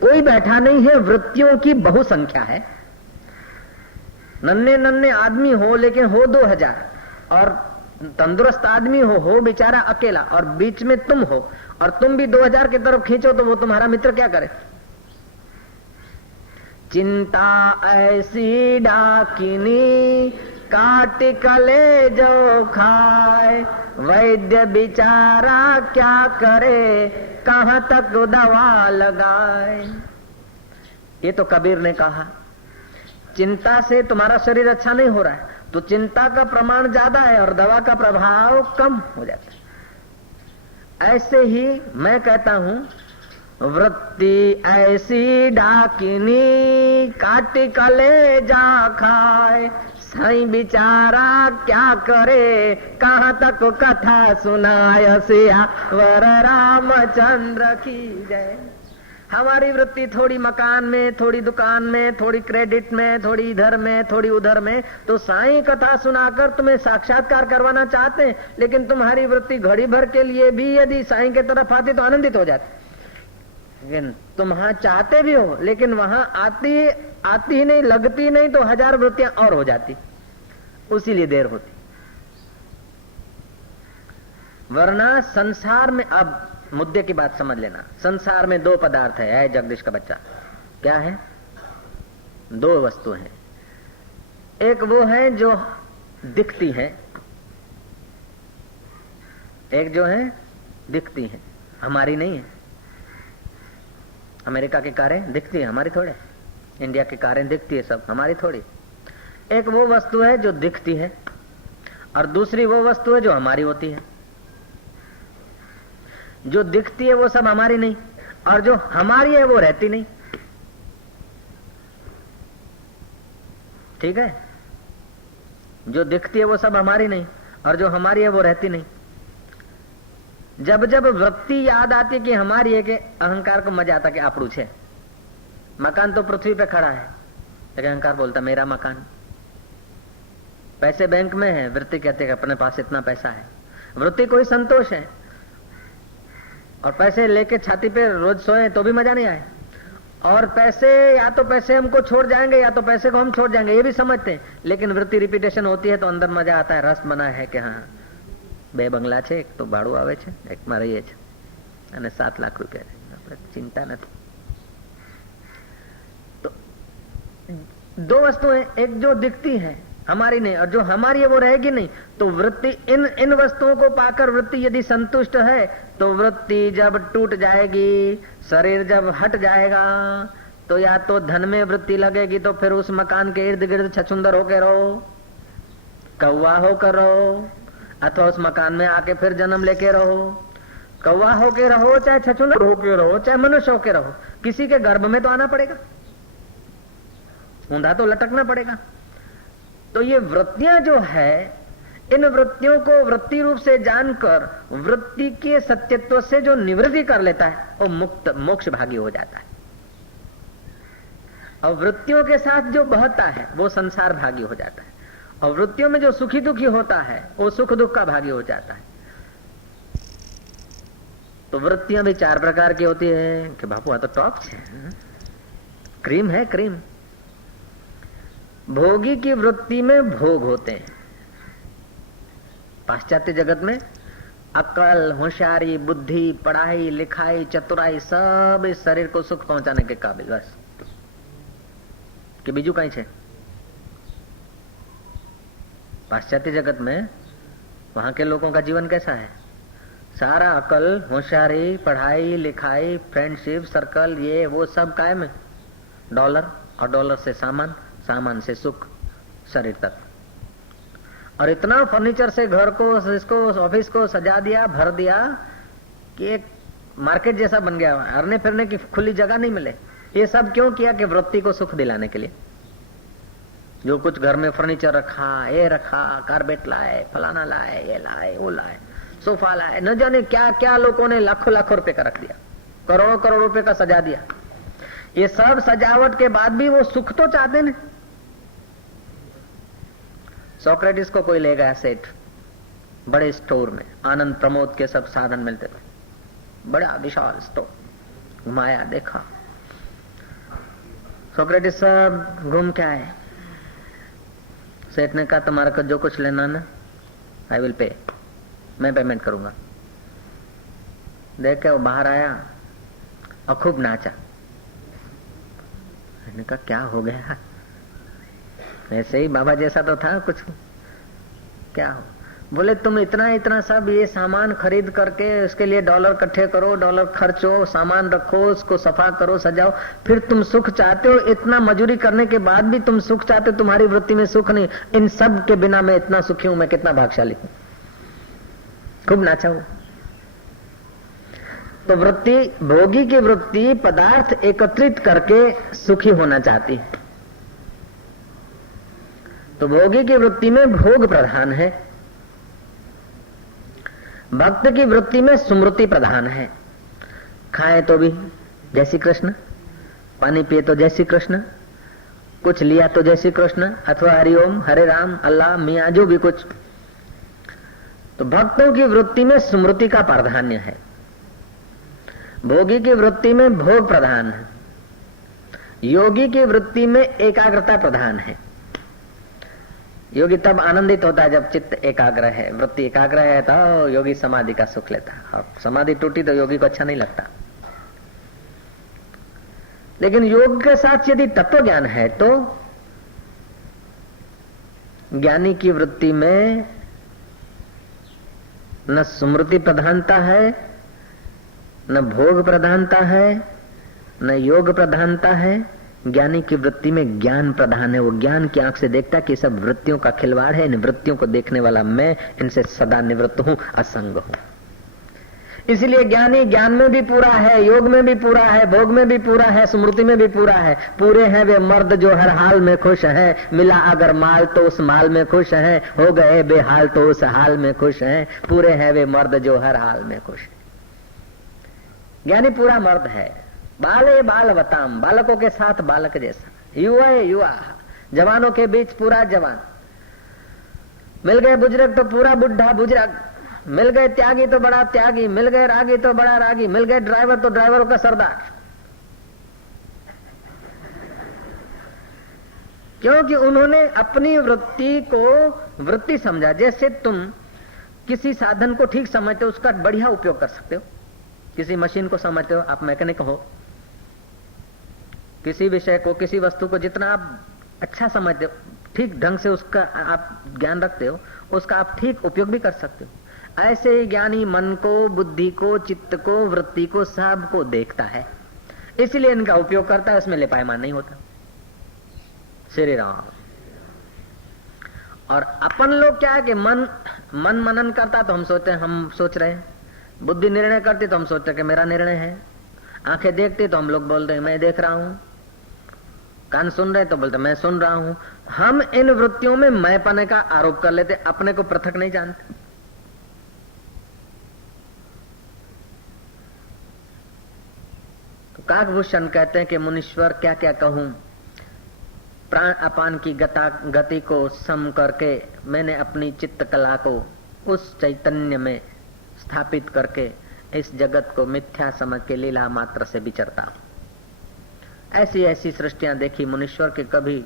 कोई बैठा नहीं है, वृत्तियों की बहुसंख्या है। नन्हे नन्हे आदमी हो लेकिन हो 2000, और तंदुरुस्त आदमी हो बेचारा अकेला, और बीच में तुम हो, और तुम भी 2000 की तरफ खींचो तो वो तुम्हारा मित्र क्या करे। चिंता ऐसी डाकिनी काट कले जो खाए, वैद्य बेचारा क्या करे कहां तक दवा लगाए। ये तो कबीर ने कहा। चिंता से तुम्हारा शरीर अच्छा नहीं हो रहा है तो चिंता का प्रमाण ज्यादा है और दवा का प्रभाव कम हो जाता है। ऐसे ही मैं कहता हूं, वृत्ति ऐसी डाकिनी काटी कले जा खाए, साईं बिचारा क्या करे कहां तक कथा सुनाय, सियावर रामचंद्र की जय। हमारी वृत्ति थोड़ी मकान में, थोड़ी दुकान में, थोड़ी क्रेडिट में, थोड़ी इधर में, थोड़ी उधर में, तो साईं कथा सुनाकर तुम्हें साक्षात्कार करवाना चाहते हैं, लेकिन तुम्हारी वृत्ति घड़ी भर के लिए भी यदि साईं के तरफ आती तो आनंदित हो जाती। लेकिन तुम वहां चाहते भी हो लेकिन वहां आती ही नहीं, लगती नहीं, तो 1000 वृत्तियां और हो जाती, उसीलिए देर होती। वरना संसार में, अब मुद्दे की बात समझ लेना, संसार में 2 पदार्थ है जगदीश का बच्चा। क्या है? 2 वस्तु है। एक वो है जो दिखती है, एक जो है दिखती है, हमारी नहीं है। अमेरिका की कारें दिखती है, हमारी थोड़े। इंडिया की कारें दिखती है सब, हमारी थोड़ी। एक वो वस्तु है जो दिखती है और दूसरी वो वस्तु है जो हमारी होती है। जो दिखती है वो सब हमारी नहीं, और जो हमारी है वो रहती नहीं। ठीक है? जो दिखती है वो सब हमारी नहीं और जो हमारी है वो रहती नहीं। जब जब वृत्ति याद आती है कि हमारी है, कि अहंकार को मजा आता कि आपड़ू छे। मकान तो पृथ्वी पे खड़ा है लेकिन अहंकार बोलता मेरा मकान। पैसे बैंक में है, वृत्ति कहते कि अपने पास इतना पैसा है। वृत्ति को ही संतोष है, और पैसे लेके छाती पे रोज सोए तो भी मजा नहीं आए, और पैसे या तो पैसे हमको छोड़ जाएंगे या तो पैसे को हम छोड़ जाएंगे, ये भी समझते हैं। लेकिन वृत्ति रिपीटेशन होती है तो अंदर मजा आता है, रस बना है कि हाँ 2 બંગલા છે, એક તો ભાડું આવે છે, એકમાં રહીએ છે, અને 7 લાખ રૂપિયા છે, આપણે चिंता નથી। तो 2 वस्तुएं, एक जो दिखती है हमारी नहीं और जो हमारी है वो रहेगी नहीं। तो वृत्ति इन वस्तुओं को पाकर वृत्ति यदि संतुष्ट है तो वृत्ति जब टूट जाएगी, शरीर जब हट जाएगा, तो या तो धन में वृत्ति लगेगी तो फिर उस मकान के इर्द गिर्द छछुंदर होकर रहो, कौवा होकर रहो, अथवा उस मकान में आके फिर जन्म लेके रहो। कौवा होके रहो, चाहे छछुंदर होके रहो, चाहे मनुष्य होके रहो, किसी के गर्भ में तो आना पड़ेगा, ऊंधा तो लटकना पड़ेगा। तो ये वृत्तियां जो है, इन वृत्तियों को वृत्ति रूप से जानकर वृत्ति के सत्यत्व से जो निवृत्ति कर लेता है वो मुक्त मोक्ष भागी हो जाता है, और वृत्तियों के साथ जो बहता है वो संसार भागी हो जाता है, और वृत्तियों में जो सुखी दुखी होता है वो सुख दुख का भागी हो जाता है। तो वृत्तियां भी 4 प्रकार की होती है कि बापू आ तो टॉप है, क्रीम है क्रीम। भोगी की वृत्ति में भोग होते हैं, पाश्चात्य जगत में अकल, होशियारी, बुद्धि, पढ़ाई लिखाई, चतुराई सब इस शरीर को सुख पहुंचाने के काबिल बस कि बीजू कहीं छे। पाश्चात्य जगत में वहां के लोगों का जीवन कैसा है? सारा अकल, होशियारी, पढ़ाई लिखाई, फ्रेंडशिप सर्कल, ये वो सब कायम है। डॉलर और डॉलर से सामान, सामान से सुख, शरीर तक। और इतना फर्नीचर से घर को, इसको, ऑफिस को सजा दिया, भर दिया कि एक मार्केट जैसा बन गया। हरने फिरने की खुली जगह नहीं मिले। ये सब क्यों किया? कि वृत्ति को सुख दिलाने के लिए। जो कुछ घर में फर्नीचर रखा, ये रखा, कारपेट लाए, फलाना लाए, ये लाए, वो लाए, सोफा लाए, न जाने क्या क्या लोगों ने लाखों लाखों रुपए का रख दिया, करोड़ों करोड़ रुपए का सजा दिया। ये सब सजावट के बाद भी वो सुख तो चाहते न। सोक्रेटिस को कोई ले गया सेठ, बड़े स्टोर में आनंद प्रमोद के सब साधन मिलते थे, बड़ा विशाल स्टोर, घुमाया, देखा। सोक्रेटिस सब घूम के आए। सेठ ने कहा तुम्हारे को जो कुछ लेना ना, आई विल पे, मैं पेमेंट करूंगा। देख के वो बाहर आया और खूब नाचा। मैंने कहा क्या हो गया? ऐसे ही बाबा जैसा तो था कुछ, क्या हो? बोले तुम इतना इतना सब ये सामान खरीद करके उसके लिए डॉलर इकट्ठे करो, डॉलर खर्चो, सामान रखो, उसको सफा करो, सजाओ, फिर तुम सुख चाहते हो। इतना मजूरी करने के बाद भी तुम सुख चाहते हो, तुम्हारी वृत्ति में सुख नहीं। इन सब के बिना मैं इतना सुखी हूं, मैं कितना भाग्यशाली हूं। खूब नाचा हूं। तो वृत्ति, भोगी की वृत्ति पदार्थ एकत्रित करके सुखी होना चाहती है। तो भोगी की वृत्ति में भोग प्रधान है, भक्त की वृत्ति में स्मृति प्रधान है। खाए तो भी जय श्री कृष्ण, पानी पिए तो जय श्री कृष्ण, कुछ लिया तो जय श्री कृष्ण, अथवा हरिओम, हरे राम, अल्लाह, मियाँ, जो भी कुछ। तो भक्तों की वृत्ति में स्मृति का प्राधान्य है, भोगी की वृत्ति में भोग प्रधान है, योगी की वृत्ति में एकाग्रता प्रधान है। योगी तब आनंदित होता है जब चित्त एकाग्र है, वृत्ति एकाग्र है, तो योगी समाधि का सुख लेता है। और समाधि टूटी तो योगी को अच्छा नहीं लगता। लेकिन योग के साथ यदि तत्व ज्ञान है तो ज्ञानी की वृत्ति में न स्मृति प्रधानता है, न भोग प्रधानता है, न योग प्रधानता है। ज्ञानी की वृत्ति में ज्ञान प्रधान है। वो ज्ञान की आंख से देखता है कि सब वृत्तियों का खिलवाड़ है, इन वृत्तियों को देखने वाला मैं इनसे सदा निवृत्त हूं, असंग हूं। इसलिए ज्ञानी ज्ञान में भी पूरा है, योग में भी पूरा है, भोग में भी पूरा है, स्मृति में भी पूरा है। पूरे हैं वे मर्द जो हर हाल में खुश हैं, मिला अगर माल तो उस माल में खुश हैं, हो गए बेहाल तो उस हाल में खुश हैं। पूरे हैं वे मर्द जो हर हाल में खुश हैं। ज्ञानी पूरा मर्द है। बाले बालवताम, बालकों के साथ बालक जैसा, युवा युवा, जवानों के बीच पूरा जवान। मिल गए बुजुर्ग तो पूरा बुढ़ा बुजुर्ग, मिल गए त्यागी तो बड़ा त्यागी, मिल गए रागी तो बड़ा रागी, मिल गए ड्राइवर तो ड्राइवरों का सरदार। क्योंकि उन्होंने अपनी वृत्ति को वृत्ति समझा। जैसे तुम किसी साधन को ठीक समझते हो, उसका बढ़िया उपयोग कर सकते हो। किसी मशीन को समझते हो, आप मैकेनिक हो, किसी विषय को, किसी वस्तु को जितना आप अच्छा समझते हो, ठीक ढंग से उसका आप ज्ञान रखते हो, उसका आप ठीक उपयोग भी कर सकते हो। ऐसे ही ज्ञानी मन को, बुद्धि को, चित्त को, वृत्ति को, सब को देखता है, इसलिए इनका उपयोग करता है, उसमें लिपायमान नहीं होता। श्री राम। और अपन लोग क्या है कि मन मनन करता तो हम सोचते हैं हम सोच रहे हैं, बुद्धि निर्णय करती तो हम सोचते हैं कि मेरा निर्णय है, आंखें देखती तो हम लोग बोलते हैं मैं देख रहा हूं, कान सुन रहे तो बोलते मैं सुन रहा हूं। हम इन वृत्तियों में मैंपने का आरोप कर लेते, अपने को पृथक नहीं जानते। तो काकभूषण कहते हैं कि मुनीश्वर क्या क्या कहूं, प्राण अपान की गति को सम करके मैंने अपनी चित्त कला को उस चैतन्य में स्थापित करके इस जगत को मिथ्या समझ के लीला मात्र से विचरता हूं। ऐसी ऐसी सृष्टियां देखी मुनीश्वर के, कभी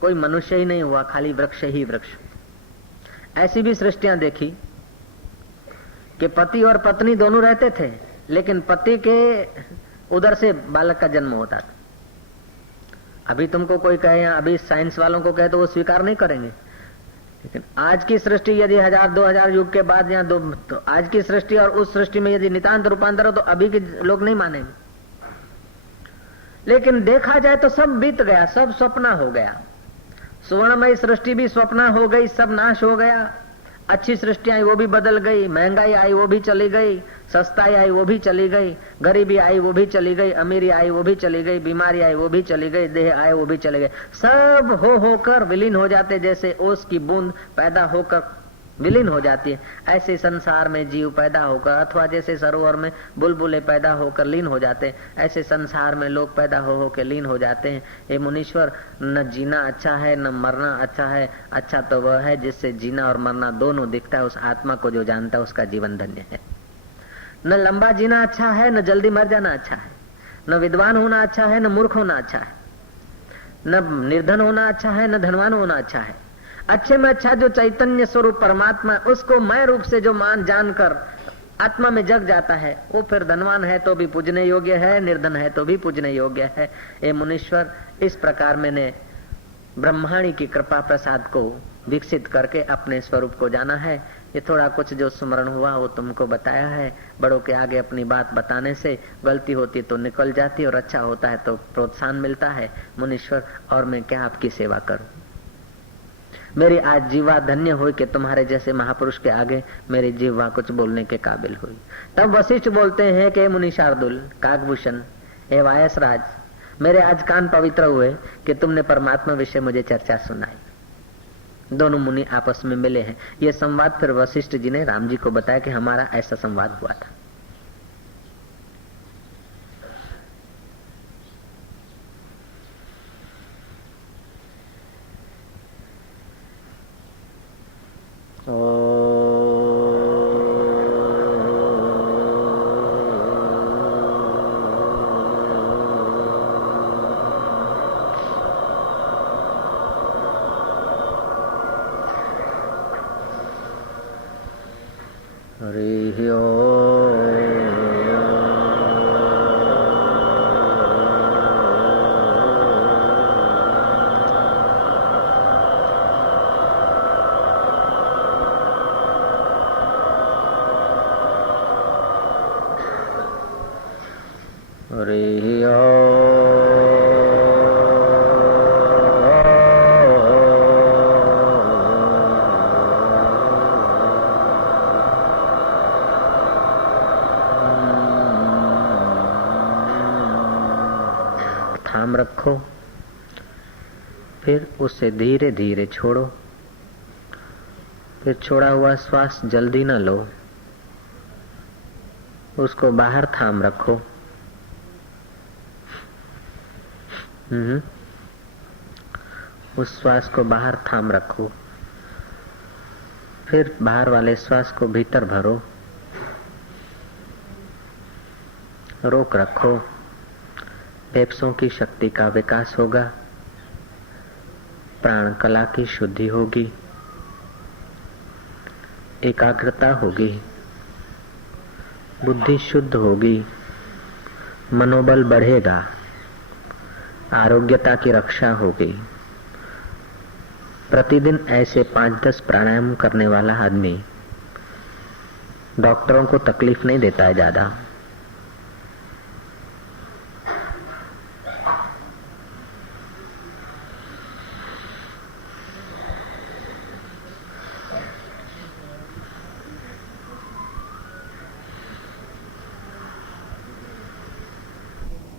कोई मनुष्य ही नहीं हुआ, खाली वृक्ष ही वृक्ष। ऐसी भी सृष्टियां देखी कि पति और पत्नी दोनों रहते थे, लेकिन पति के उधर से बालक का जन्म होता था। अभी तुमको कोई कहे, या अभी साइंस वालों को कहे तो वो स्वीकार नहीं करेंगे, लेकिन आज की सृष्टि यदि 1000-2000 युग के बाद या तो आज की सृष्टि और उस सृष्टि में यदि नितांत रूपांतर हो तो अभी के लोग नहीं मानेंगे। लेकिन देखा जाए तो सब बीत गया, सब स्वप्न हो गया। सुवर्णमयी सृष्टि भी स्वप्न हो गई, सब नाश हो गया। अच्छी सृष्टि आई वो भी बदल गई, महंगाई आई वो भी चली गई, सस्ताई आई वो भी चली गई, गरीबी आई वो भी चली गई, अमीरी आई वो भी चली गई, बीमारी आई वो भी चली गई, देह आए वो भी चले गए। सब हो होकर विलीन हो जाते, जैसे ओस की बूंद पैदा होकर विलीन हो जाती है, ऐसे संसार में जीव पैदा होकर, अथवा जैसे सरोवर में बुलबुले पैदा होकर लीन हो जाते हैं, ऐसे संसार में लोग पैदा हो के लीन हो जाते हैं। ये मुनीश्वर, न जीना अच्छा है न मरना अच्छा है। अच्छा तो वह है जिससे जीना और मरना दोनों दिखता है। उस आत्मा को जो जानता है उसका जीवन धन्य है। न लंबा जीना अच्छा है न जल्दी मर जाना अच्छा है, न विद्वान होना अच्छा है न मूर्ख होना अच्छा है, न निर्धन होना अच्छा है न धनवान होना अच्छा है। अच्छे में अच्छा जो चैतन्य स्वरूप परमात्मा, उसको मैं रूप से जो मान जानकर आत्मा में जग जाता है, वो फिर धनवान है तो भी पूजने योग्य है, निर्धन है तो भी पूजने योग्य है। ये मुनीश्वर, इस प्रकार मैंने ब्रह्माणी की कृपा प्रसाद को विकसित करके अपने स्वरूप को जाना है। ये थोड़ा कुछ जो स्मरण हुआ वो तुमको बताया है। बड़ों के आगे अपनी बात बताने से गलती होती तो निकल जाती, और अच्छा होता है तो प्रोत्साहन मिलता है। मुनीश्वर, और मैं क्या आपकी सेवा करूं। मेरी आज जीवा धन्य हुई कि तुम्हारे जैसे महापुरुष के आगे मेरी जीवा कुछ बोलने के काबिल हुई। तब वशिष्ठ बोलते हैं कि मुनि शार्दुल, काकभूषण, हे वायस राज, मेरे आज कान पवित्र हुए कि तुमने परमात्मा विषय मुझे चर्चा सुनाई। दोनों मुनि आपस में मिले हैं। ये संवाद फिर वशिष्ठ जी ने राम जी को बताया कि हमारा ऐसा संवाद हुआ था। हरि ओम। हरि ओम। थाम रखो, फिर उसे धीरे धीरे छोड़ो। फिर छोड़ा हुआ श्वास जल्दी न लो, उसको बाहर थाम रखो। उस श्वास को बाहर थाम रखो। फिर बाहर वाले श्वास को भीतर भरो, रोक रखो। फेफड़ों की शक्ति का विकास होगा, प्राण कला की शुद्धि होगी, एकाग्रता होगी, बुद्धि शुद्ध होगी, मनोबल बढ़ेगा, आरोग्यता की रक्षा होगी। प्रतिदिन ऐसे 5-10 प्राणायाम करने वाला आदमी डॉक्टरों को तकलीफ नहीं देता है ज्यादा।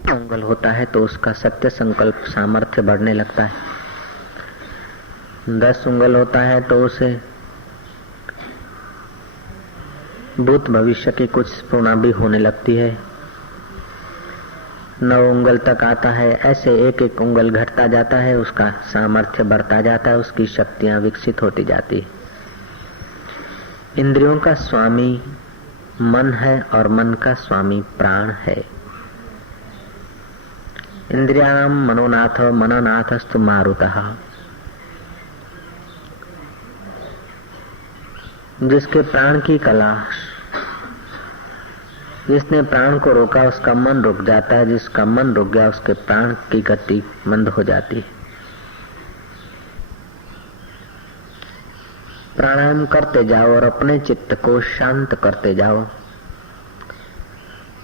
उंगल होता है तो उसका सत्य संकल्प सामर्थ्य बढ़ने लगता है। 10 उंगल होता है तो उसे भूत भविष्य की कुछ स्फुरणा भी होने लगती है। 9 उंगल तक आता है, ऐसे एक एक उंगल घटता जाता है, उसका सामर्थ्य बढ़ता जाता है, उसकी शक्तियां विकसित होती जाती है। इंद्रियों का स्वामी मन है और मन का स्वामी प्राण है। इंद्रियाणां मनोनाथ मनोनाथस्तु मारुतः। जिसके प्राण की कला, जिसने प्राण को रोका उसका मन रुक जाता है, जिसका मन रुक गया उसके प्राण की गति मंद हो जाती है। प्राणायाम करते जाओ और अपने चित्त को शांत करते जाओ।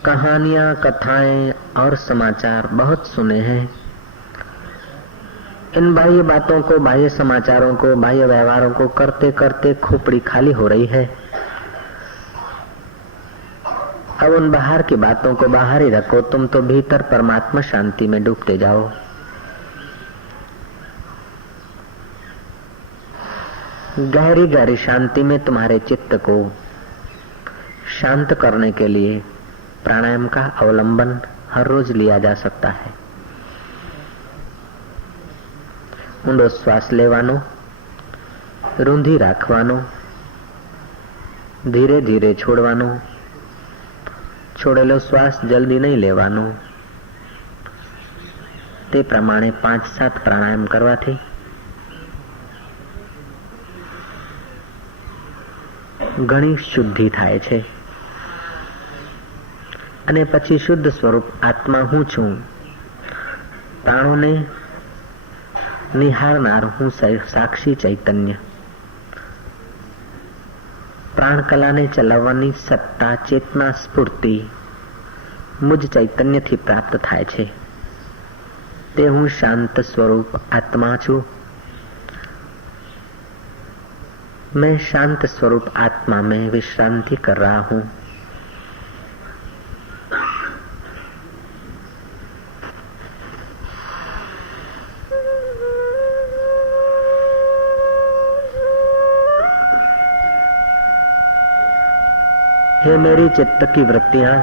कहानियां, कथाएं और समाचार बहुत सुने हैं। इन बाह्य बातों को, बाह्य समाचारों को, बाह्य व्यवहारों को करते करते खोपड़ी खाली हो रही है। अब उन बाहर की बातों को बाहर ही रखो, तुम तो भीतर परमात्मा शांति में डूबते जाओ। गहरी गहरी शांति में तुम्हारे चित्त को शांत करने के लिए प्राणायाम का अवलंबन हर रोज लिया जा सकता है। ઊંડો શ્વાસ લેવાનો, રૂંધી રાખવાનો, ધીરે ધીરે છોડવાનો, છોડેલો શ્વાસ જલ્દી નહીં લેવાનો। તે પ્રમાણે 5-7 પ્રાણાયામ કરવાથી ઘણી શુદ્ધિ થાય છે અને પછી શુદ્ધ સ્વરૂપ આત્મા હું છું, પ્રાણોને નિહારનાર હું સાક્ષી ચૈતન્ય, પ્રાણ કલાને ચલાવવાની સત્તા, ચેતના, સ્ફૂર્તિ મુજ ચૈતન્યથી પ્રાપ્ત થાય છે। તે હું શાંત સ્વરૂપ આત્મા છું। मैं शांत स्वरूप आत्मा में विश्रांति कर रहा हूँ। हे मेरी चित्त की वृत्तियां,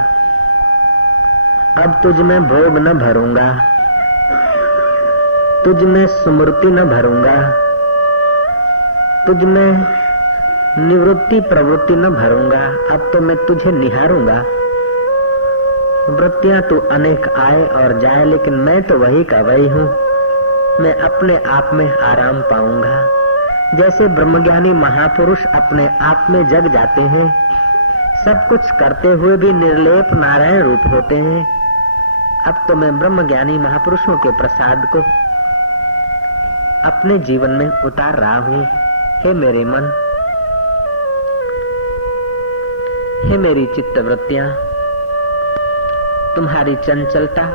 अब तुझ में भोग न भरूंगा, तुझ में स्मृति न भरूंगा, तुझ में निवृत्ति प्रवृत्ति न भरूंगा। अब तो मैं तुझे निहारूंगा। वृत्तियां तो अनेक आए और जाए, लेकिन मैं तो वही का वही हूँ। मैं अपने आप में आराम पाऊंगा। जैसे ब्रह्मज्ञानी महापुरुष अपने आप में जग जाते हैं, सब कुछ करते हुए भी निर्लेप नारायण रूप होते हैं। अब तो मैं ब्रह्मज्ञानी महापुरुषों के प्रसाद को अपने जीवन में उतार रहा हूँ। हे मेरे मन, हे मेरी चित्त वृत्तियां, तुम्हारी चंचलता,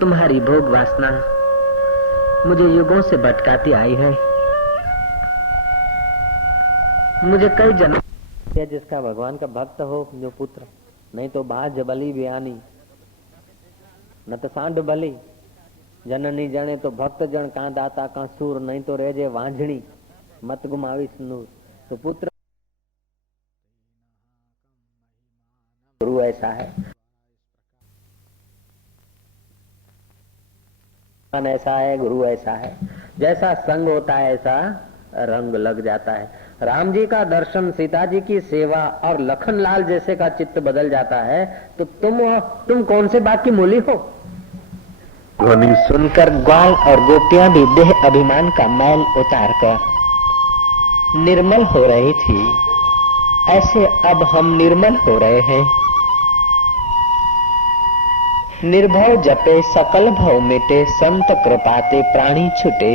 तुम्हारी भोग वासना मुझे युगों से भटकाती आई है। मुझे कई जन्म जिसका भगवान का भक्त हो, जो पुत्र, नहीं तो बाज बलि बयानी, न तो सांड बलि, जननी जने तो भक्त जन का दाता का सूर, नहीं तो रेजे वांझणी, मत गुमावी नूर। तो पुत्र गुरु ऐसा है, ऐसा है, गुरु ऐसा है। जैसा संग होता है ऐसा रंग लग जाता है। राम जी का दर्शन, सीता जी की सेवा और लखनलाल जैसे का चित्त बदल जाता है। तो तुम कौन से बाग की मूली हो? ध्वनि सुनकर ग्वाल और गोपियां भी देह अभिमान का मैल उतार कर निर्मल हो रही थी। ऐसे अब हम निर्मल हो रहे हैं। निर्भव जपे सकल भव मिटे, संत कृपाते प्राणी छुटे।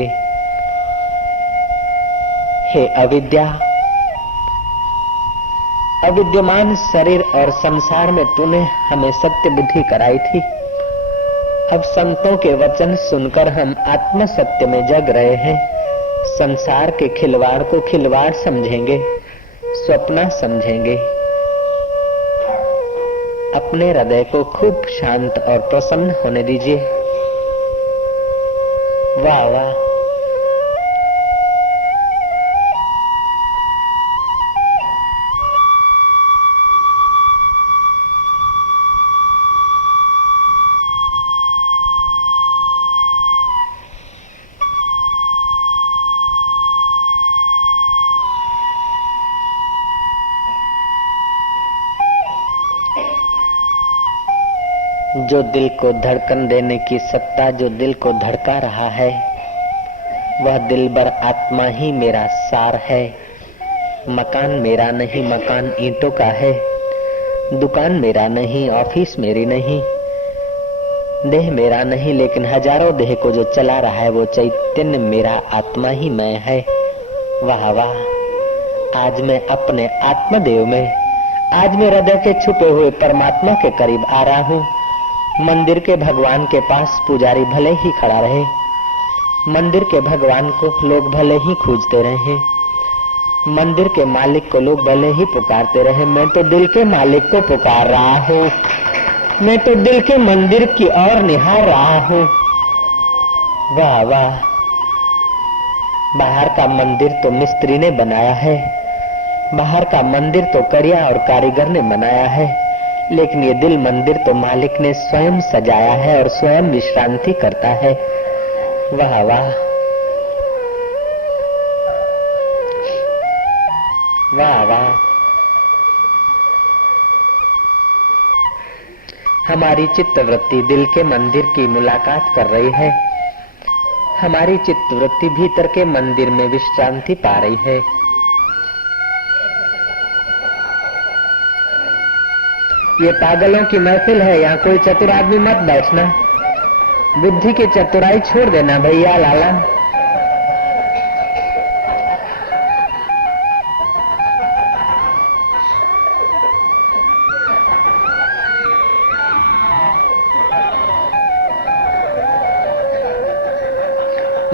हे अविद्या, अविद्यमान शरीर और संसार में तूने हमें सत्य बुद्धि कराई थी। अब संतों के वचन सुनकर हम आत्म सत्य में जग रहे हैं। संसार के खिलवाड़ को खिलवाड़ समझेंगे, स्वप्न समझेंगे। अपने हृदय को खूब शांत और प्रसन्न होने दीजिए। वाह वाह, जो दिल को धड़कन देने की सत्ता, जो दिल को धड़का रहा है, वह दिलबर आत्मा ही मेरा सार है। मकान मेरा नहीं, मकान ईंटों का है। दुकान मेरा नहीं, ऑफिस मेरी नहीं, देह मेरा नहीं, लेकिन हजारों देह को जो चला रहा है वो चैतन्य मेरा आत्मा ही मैं है। वाह वाह, आज मैं अपने आत्मदेव में, आज मैं हृदय के छुपे हुए परमात्मा के करीब आ रहा हूँ। मंदिर के भगवान के पास पुजारी भले ही खड़ा रहे, मंदिर के भगवान को लोग भले ही खोजते रहे, मंदिर के मालिक को लोग भले ही पुकारते रहे, मैं तो दिल के मालिक को पुकार रहा हूँ। मैं तो दिल के मंदिर की ओर निहार रहा हूँ। वाह वाह, बाहर का मंदिर तो मिस्त्री ने बनाया है, बाहर का मंदिर तो करिया और कारीगर ने बनाया है, लेकिन ये दिल मंदिर तो मालिक ने स्वयं सजाया है और स्वयं विश्रांति करता है। वाह वाह वाह वाह, हमारी चित्तवृत्ति दिल के मंदिर की मुलाकात कर रही है, हमारी चित्तवृत्ति भीतर के मंदिर में विश्रांति पा रही है। ये पागलों की महफिल है, यहाँ कोई चतुर आदमी मत बैठना, बुद्धि की चतुराई छोड़ देना भैया लाला।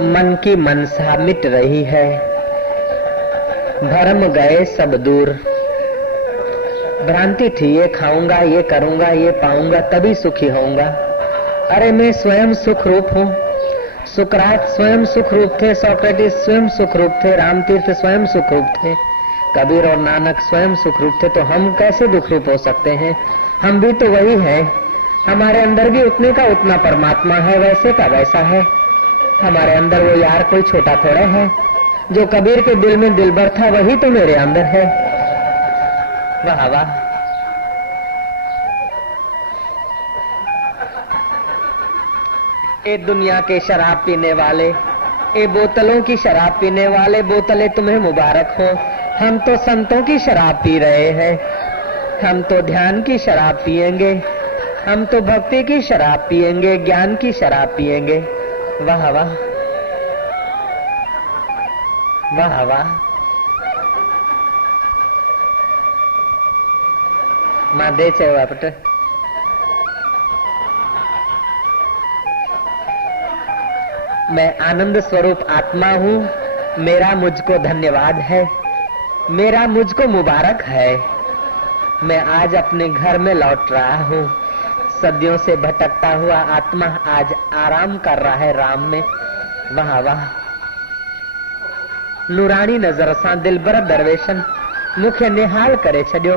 मन की मनसा मिट रही है, भरम गए सब दूर। भ्रांति थी ये खाऊंगा, ये करूंगा, ये पाऊंगा तभी सुखी होऊंगा। अरे मैं स्वयं सुख रूप हूँ। सुकरात स्वयं सुख रूप थे, सोक्रेटिस स्वयं सुख रूप थे, रामतीर्थ स्वयं सुख रूप थे, कबीर और नानक स्वयं सुख रूप थे, तो हम कैसे दुख रूप हो सकते हैं? हम भी तो वही है, हमारे अंदर भी उतने का उतना परमात्मा है, वैसे का वैसा है। हमारे अंदर वो यार कोई छोटा थोड़ा है, जो कबीर के दिल में दिलबर था वही तो मेरे अंदर है। वाह वाह, ए दुनिया के शराब पीने वाले, ए बोतलों की शराब पीने वाले, बोतलें तुम्हें मुबारक हो। हम तो संतों की शराब पी रहे हैं, हम तो ध्यान की शराब पिएंगे, हम तो भक्ति की शराब पिएंगे, ज्ञान की शराब पिएंगे। वाह वाह वाह वाह, मां दे चेवा पुट। मैं आनंद स्वरूप आत्मा हूँ, मेरा मुझको धन्यवाद है, मेरा मुझको मुबारक है। मैं आज अपने घर में लौट रहा हूँ, सदियों से भटकता हुआ आत्मा आज आराम कर रहा है राम में। वाह वाह, नूरानी नजर सां दिलबर दरवेशन मुखे निहाल करे छॾियो।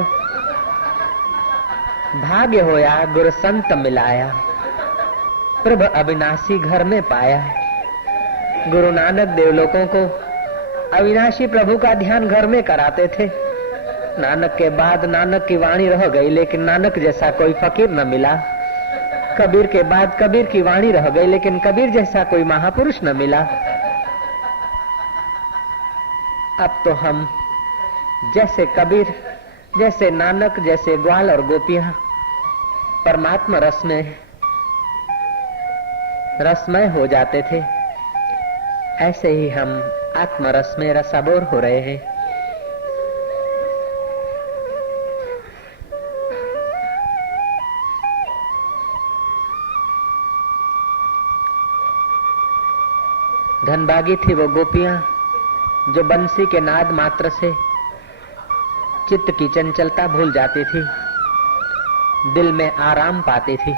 भाग्य होया गुरु संत मिलाया, प्रभ अविनाशी घर में पाया। गुरु नानक देव लोगों को अविनाशी प्रभु का ध्यान घर में कराते थे। नानक के बाद नानक की वाणी रह गई, लेकिन नानक जैसा कोई फकीर न मिला। कबीर के बाद कबीर की वाणी रह गई, लेकिन कबीर जैसा कोई महापुरुष न मिला। अब तो हम जैसे कबीर, जैसे नानक, जैसे ग्वाल और गोपियां परमात्मा रस में रसमय हो जाते थे, ऐसे ही हम आत्मरस में रसाबोर हो रहे हैं। धनभागी थी वो गोपियां जो बंसी के नाद मात्र से चित्त की चंचलता भूल जाती थी, दिल में आराम पाती थी।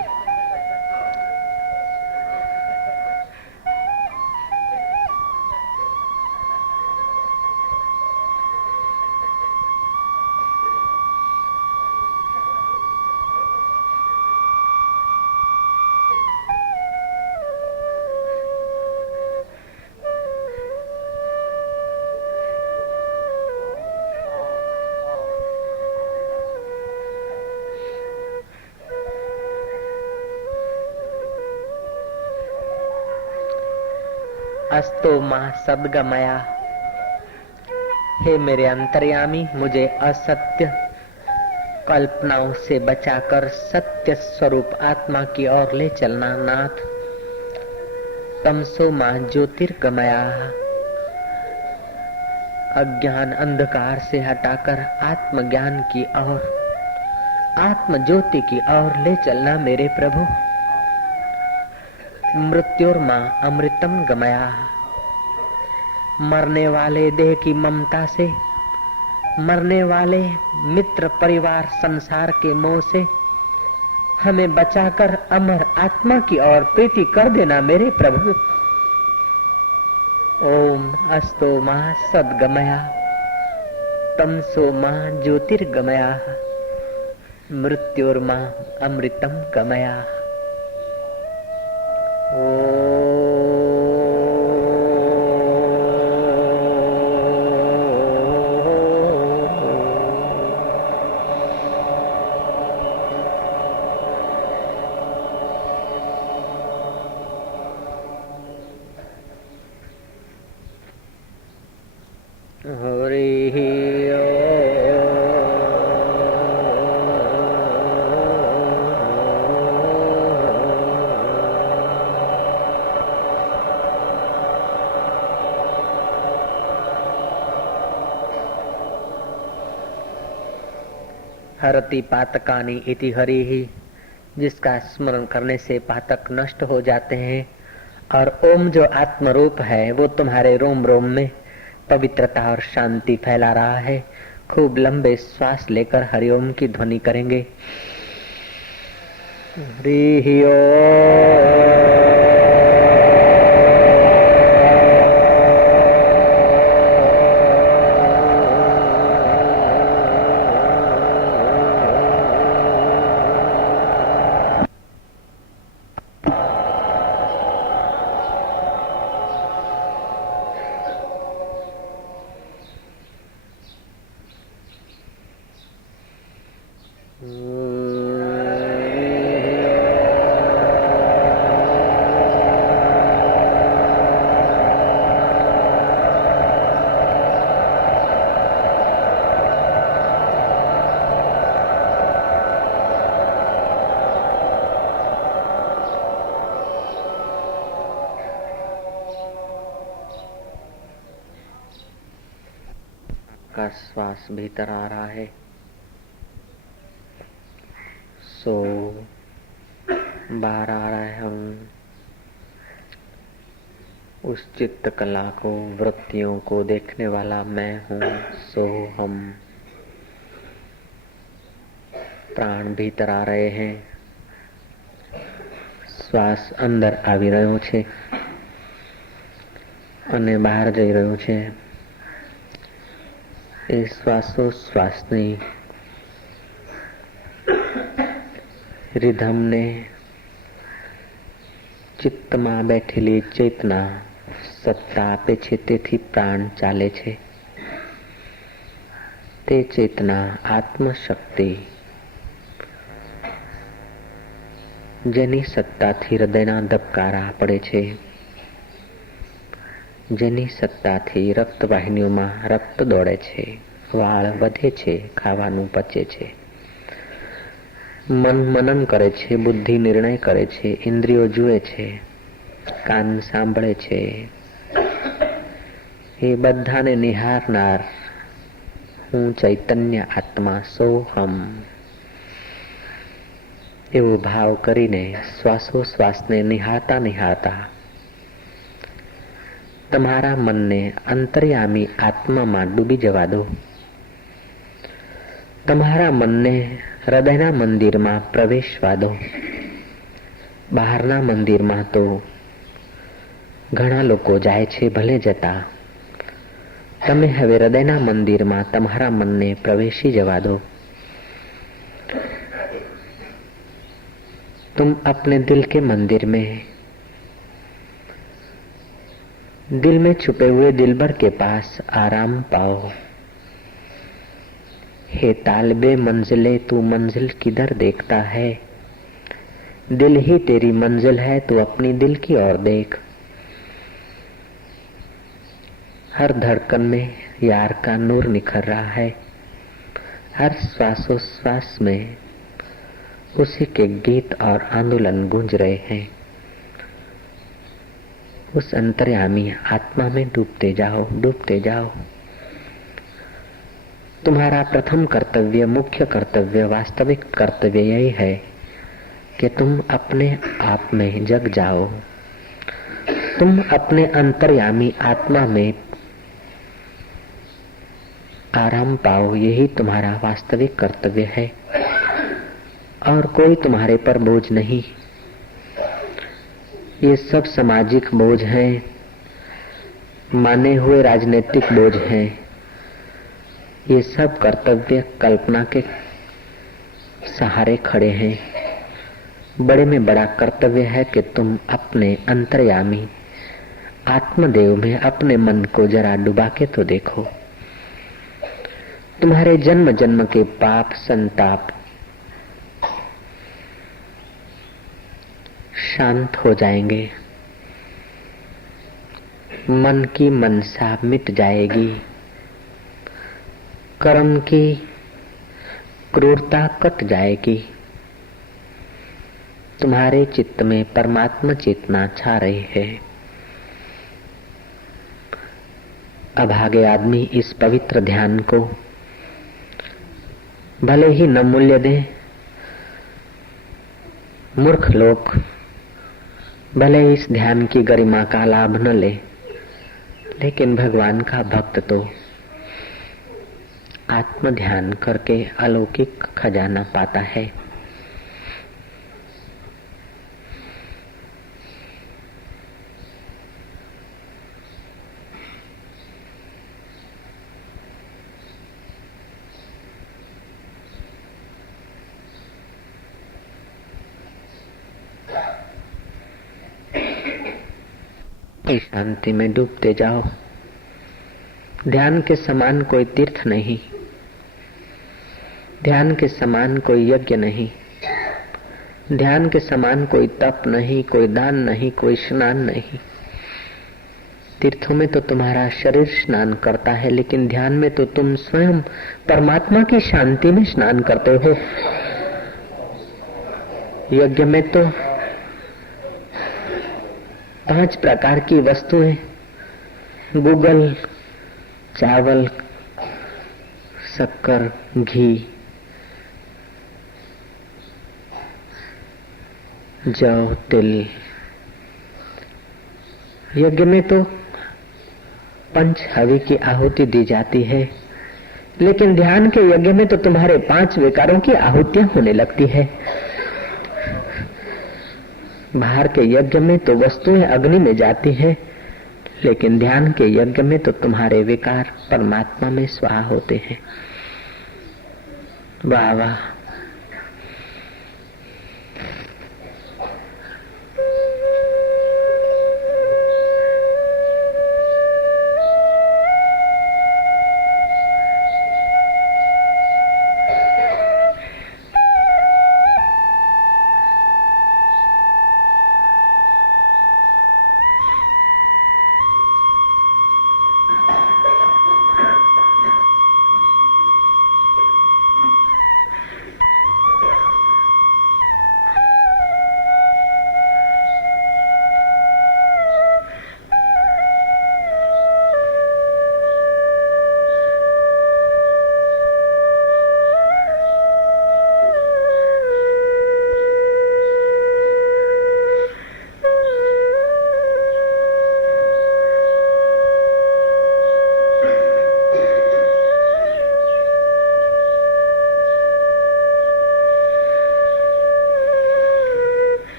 अस्तो मां सद्गमया, हे मेरे अंतर्यामी, मुझे असत्य कल्पनाओं से बचाकर सत्य स्वरूप आत्मा की ओर ले चलना। नाथ, तमसो मां ज्योतिर्गमया, अज्ञान अंधकार से हटाकर आत्मज्ञान की ओर, आत्म ज्योति की ओर ले चलना मेरे प्रभु। मृत्युर्मा अमृतम गमया, मरने वाले देह की ममता से, मरने वाले मित्र परिवार संसार के मोह से हमें बचाकर अमर आत्मा की ओर प्रीति कर देना मेरे प्रभु। ओम अस्तो मां सद्गमया, तमसो मां ज्योतिर्गमया, मृत्युर्मा अमृतम गमया। हरति पातकानि इति हरिहि, जिसका स्मरण करने से पातक नष्ट हो जाते हैं। और ओम जो आत्म रूप है वो तुम्हारे रोम रोम में पवित्रता और शांति फैला रहा है। खूब लंबे श्वास लेकर हरिओम की ध्वनि करेंगे। हरि ओम। का श्वास भीतर आ रहा है, सो बाहर आ रहा है। हम उस चित्त कला को, वृत्तियों को देखने वाला मैं हूँ, सो हम। प्राण भीतर आ रहे हैं, શ્વાસ અંદર આવી રહ્યો છે અને બહાર જઈ રહ્યો છે। એ શ્વાસોશ્વાસની रिधम ने चित्तમાં બેઠેલી ચેતના સત્તા આપે છે, તેથી પ્રાણ ચાલે છે। તે ચેતના આત્મશક્તિ જેની સત્તાથી હૃદયના ધબકારા પડે છે, જેની સત્તાથી રક્તવાહિનીઓમાં રક્ત દોડે છે, વાળ વધે છે, ખાવાનું પચે છે, मन मनन करे छे, बुद्धि निर्णय करे छे, इंद्रियों जुए छे, कान सांभळे छे। ये बधाने निहारनार हूँ चैतन्य आत्मा सोहम एवो भाव करीने श्वासोश्वासने निहारता निहारता तमारा मनने अंतर्यामी आत्मा में डूबी जवा दो। तमारा मनने हृदयना मंदिर में प्रवेशवा दो। बहारना मंदिर में तो घणा लोको जाय छे, भले जता तमे हवे हृदयना मंदिर में तमारा मन ने प्रवेशी जवा दो। तुम अपने दिल के मंदिर में, दिल में छुपे हुए दिलबर के पास आराम पाओ। हे तालिबे मंजिले, तू मंजिल किधर देखता है? दिल ही तेरी मंजिल है, तू अपनी दिल की ओर देख। हर धड़कन में यार का नूर निखर रहा है। हर श्वासोश्वास में उसी के गीत और आंदोलन गूंज रहे हैं। उस अंतर्यामी आत्मा में डूबते जाओ, डूबते जाओ। तुम्हारा प्रथम कर्तव्य, मुख्य कर्तव्य, वास्तविक कर्तव्य यही है कि तुम अपने आप में जग जाओ। तुम अपने अंतर्यामी आत्मा में आराम पाओ। यही तुम्हारा वास्तविक कर्तव्य है और कोई तुम्हारे पर बोझ नहीं। ये सब सामाजिक बोझ हैं, माने हुए राजनीतिक बोझ हैं। ये सब कर्तव्य कल्पना के सहारे खड़े हैं। बड़े में बड़ा कर्तव्य है कि तुम अपने अंतर्यामी आत्मदेव में अपने मन को जरा डुबा के तो देखो। तुम्हारे जन्म जन्म के पाप संताप शांत हो जाएंगे। मन की मनसा मिट जाएगी। कर्म की क्रूरता कट जाएगी। तुम्हारे चित्त में परमात्मा चेतना छा रही है। अभागे आदमी इस पवित्र ध्यान को भले ही न मूल्य दे, मूर्ख लोग भले इस ध्यान की गरिमा का लाभ न ले, लेकिन भगवान का भक्त तो आत्म ध्यान करके अलौकिक खजाना पाता है। शांति में डूबते जाओ। ध्यान के समान कोई तीर्थ नहीं, ध्यान के समान कोई यज्ञ नहीं, ध्यान के समान कोई तप नहीं, कोई दान नहीं, कोई स्नान नहीं। तीर्थों में तो तुम्हारा शरीर स्नान करता है, लेकिन ध्यान में तो तुम स्वयं परमात्मा की शांति में स्नान करते हो। यज्ञ में तो 5 प्रकार की वस्तुएं, गुगल, चावल, शक्कर, घी, जौ, तिल। यज्ञ में तो पंच हवि की आहुति दी जाती है, लेकिन ध्यान के यज्ञ में तो तुम्हारे 5 विकारों की आहुतियां होने लगती है। बाहर के यज्ञ में तो वस्तुएं अग्नि में जाती है, लेकिन ध्यान के यज्ञ में तो तुम्हारे विकार परमात्मा में स्वाहा होते हैं। वाह वाह।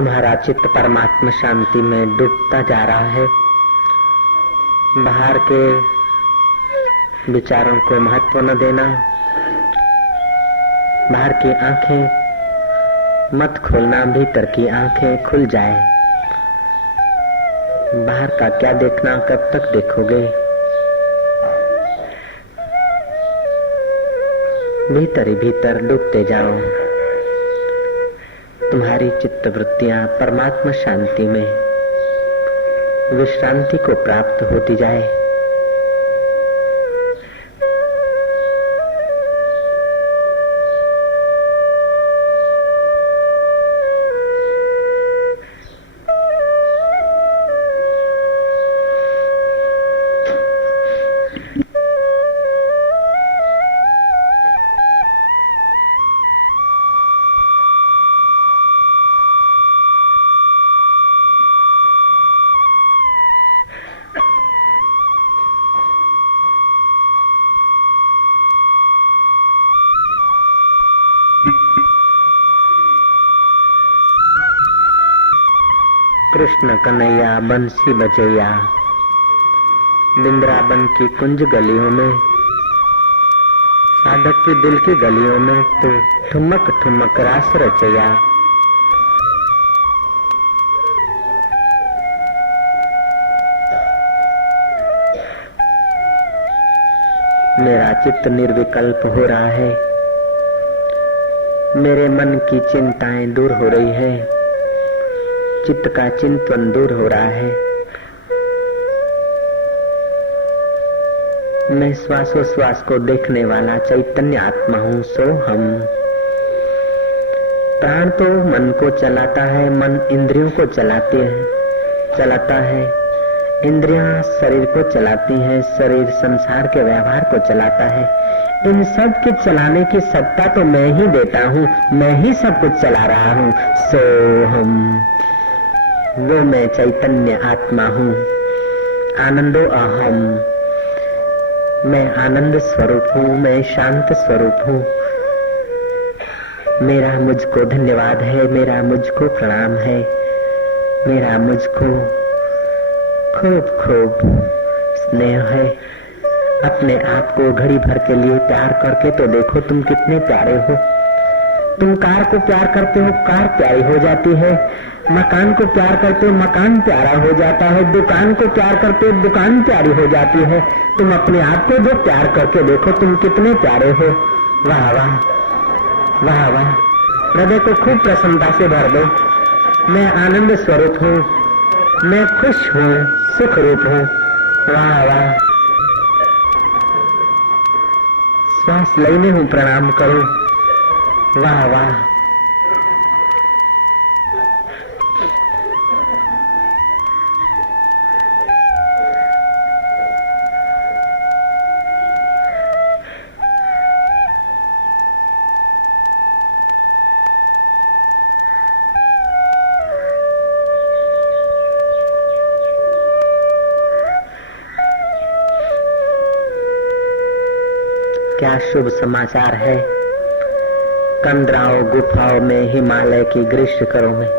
तुम्हारा चित्त परमात्मा शांति में डूबता जा रहा है। बाहर के विचारों को महत्व न देना, बाहर की आंखें मत खोलना, भीतर की आंखें खुल जाए। बाहर का क्या देखना, कब तक देखोगे? भीतर ही भीतर डूबते जाओ। तुम्हारी चित्त वृत्तियां परमात्मा शांति में विश्रांति को प्राप्त होती जाए। कृष्ण कन्हैया बंसी बजैया, वृंदावन की कुंज गलियों में, साधक के दिल की गलियों में तो ठुमक ठुमक रास रचैया। मेरा चित्त निर्विकल्प हो रहा है, मेरे मन की चिंताएं दूर हो रही है, चित्त का चिंतन दूर हो रहा है। मैं श्वासोश्वास को देखने वाला चैतन्य आत्मा हूँ, सो हम। प्राण तो मन को चलाता है, मन इंद्रियों को चलाता है, इंद्रियां शरीर को चलाती हैं, शरीर संसार के व्यवहार को चलाता है। इन सब के चलाने की सत्ता तो मैं ही देता हूँ, मैं ही सब कुछ चला रहा हूँ। सो हम, वो मैं चैतन्य आत्मा हूँ, आनंदो अहम। मैं आनंद स्वरूप हूँ, मैं शांत स्वरूप हूँ। मेरा मुझको धन्यवाद है, मेरा मुझको प्रणाम है, मेरा मुझको खूब खूब स्नेह है। अपने आप को घड़ी भर के लिए प्यार करके तो देखो तुम कितने प्यारे हो। तुम कार को प्यार करते हो, कार प्यारी हो जाती है। मकान को प्यार करते हो, मकान प्यारा हो जाता है। दुकान को प्यार करते हो, दुकान प्यारी हो जाती है। तुम अपने आप को जो प्यार करके देखो तुम कितने प्यारे हो। वाह वाह वाह वाह। हृदय को खूब प्रसन्नता से भर दो। मैं आनंद स्वरूप हूँ, मैं खुश हूँ, सुख रूप हूँ। वाह वाह। श्वास लईने हूँ, प्रणाम करो। वाह वाह। क्या शुभ समाचार है। कंदराओं गुफाओं में, हिमालय की ग्रीष्म करों में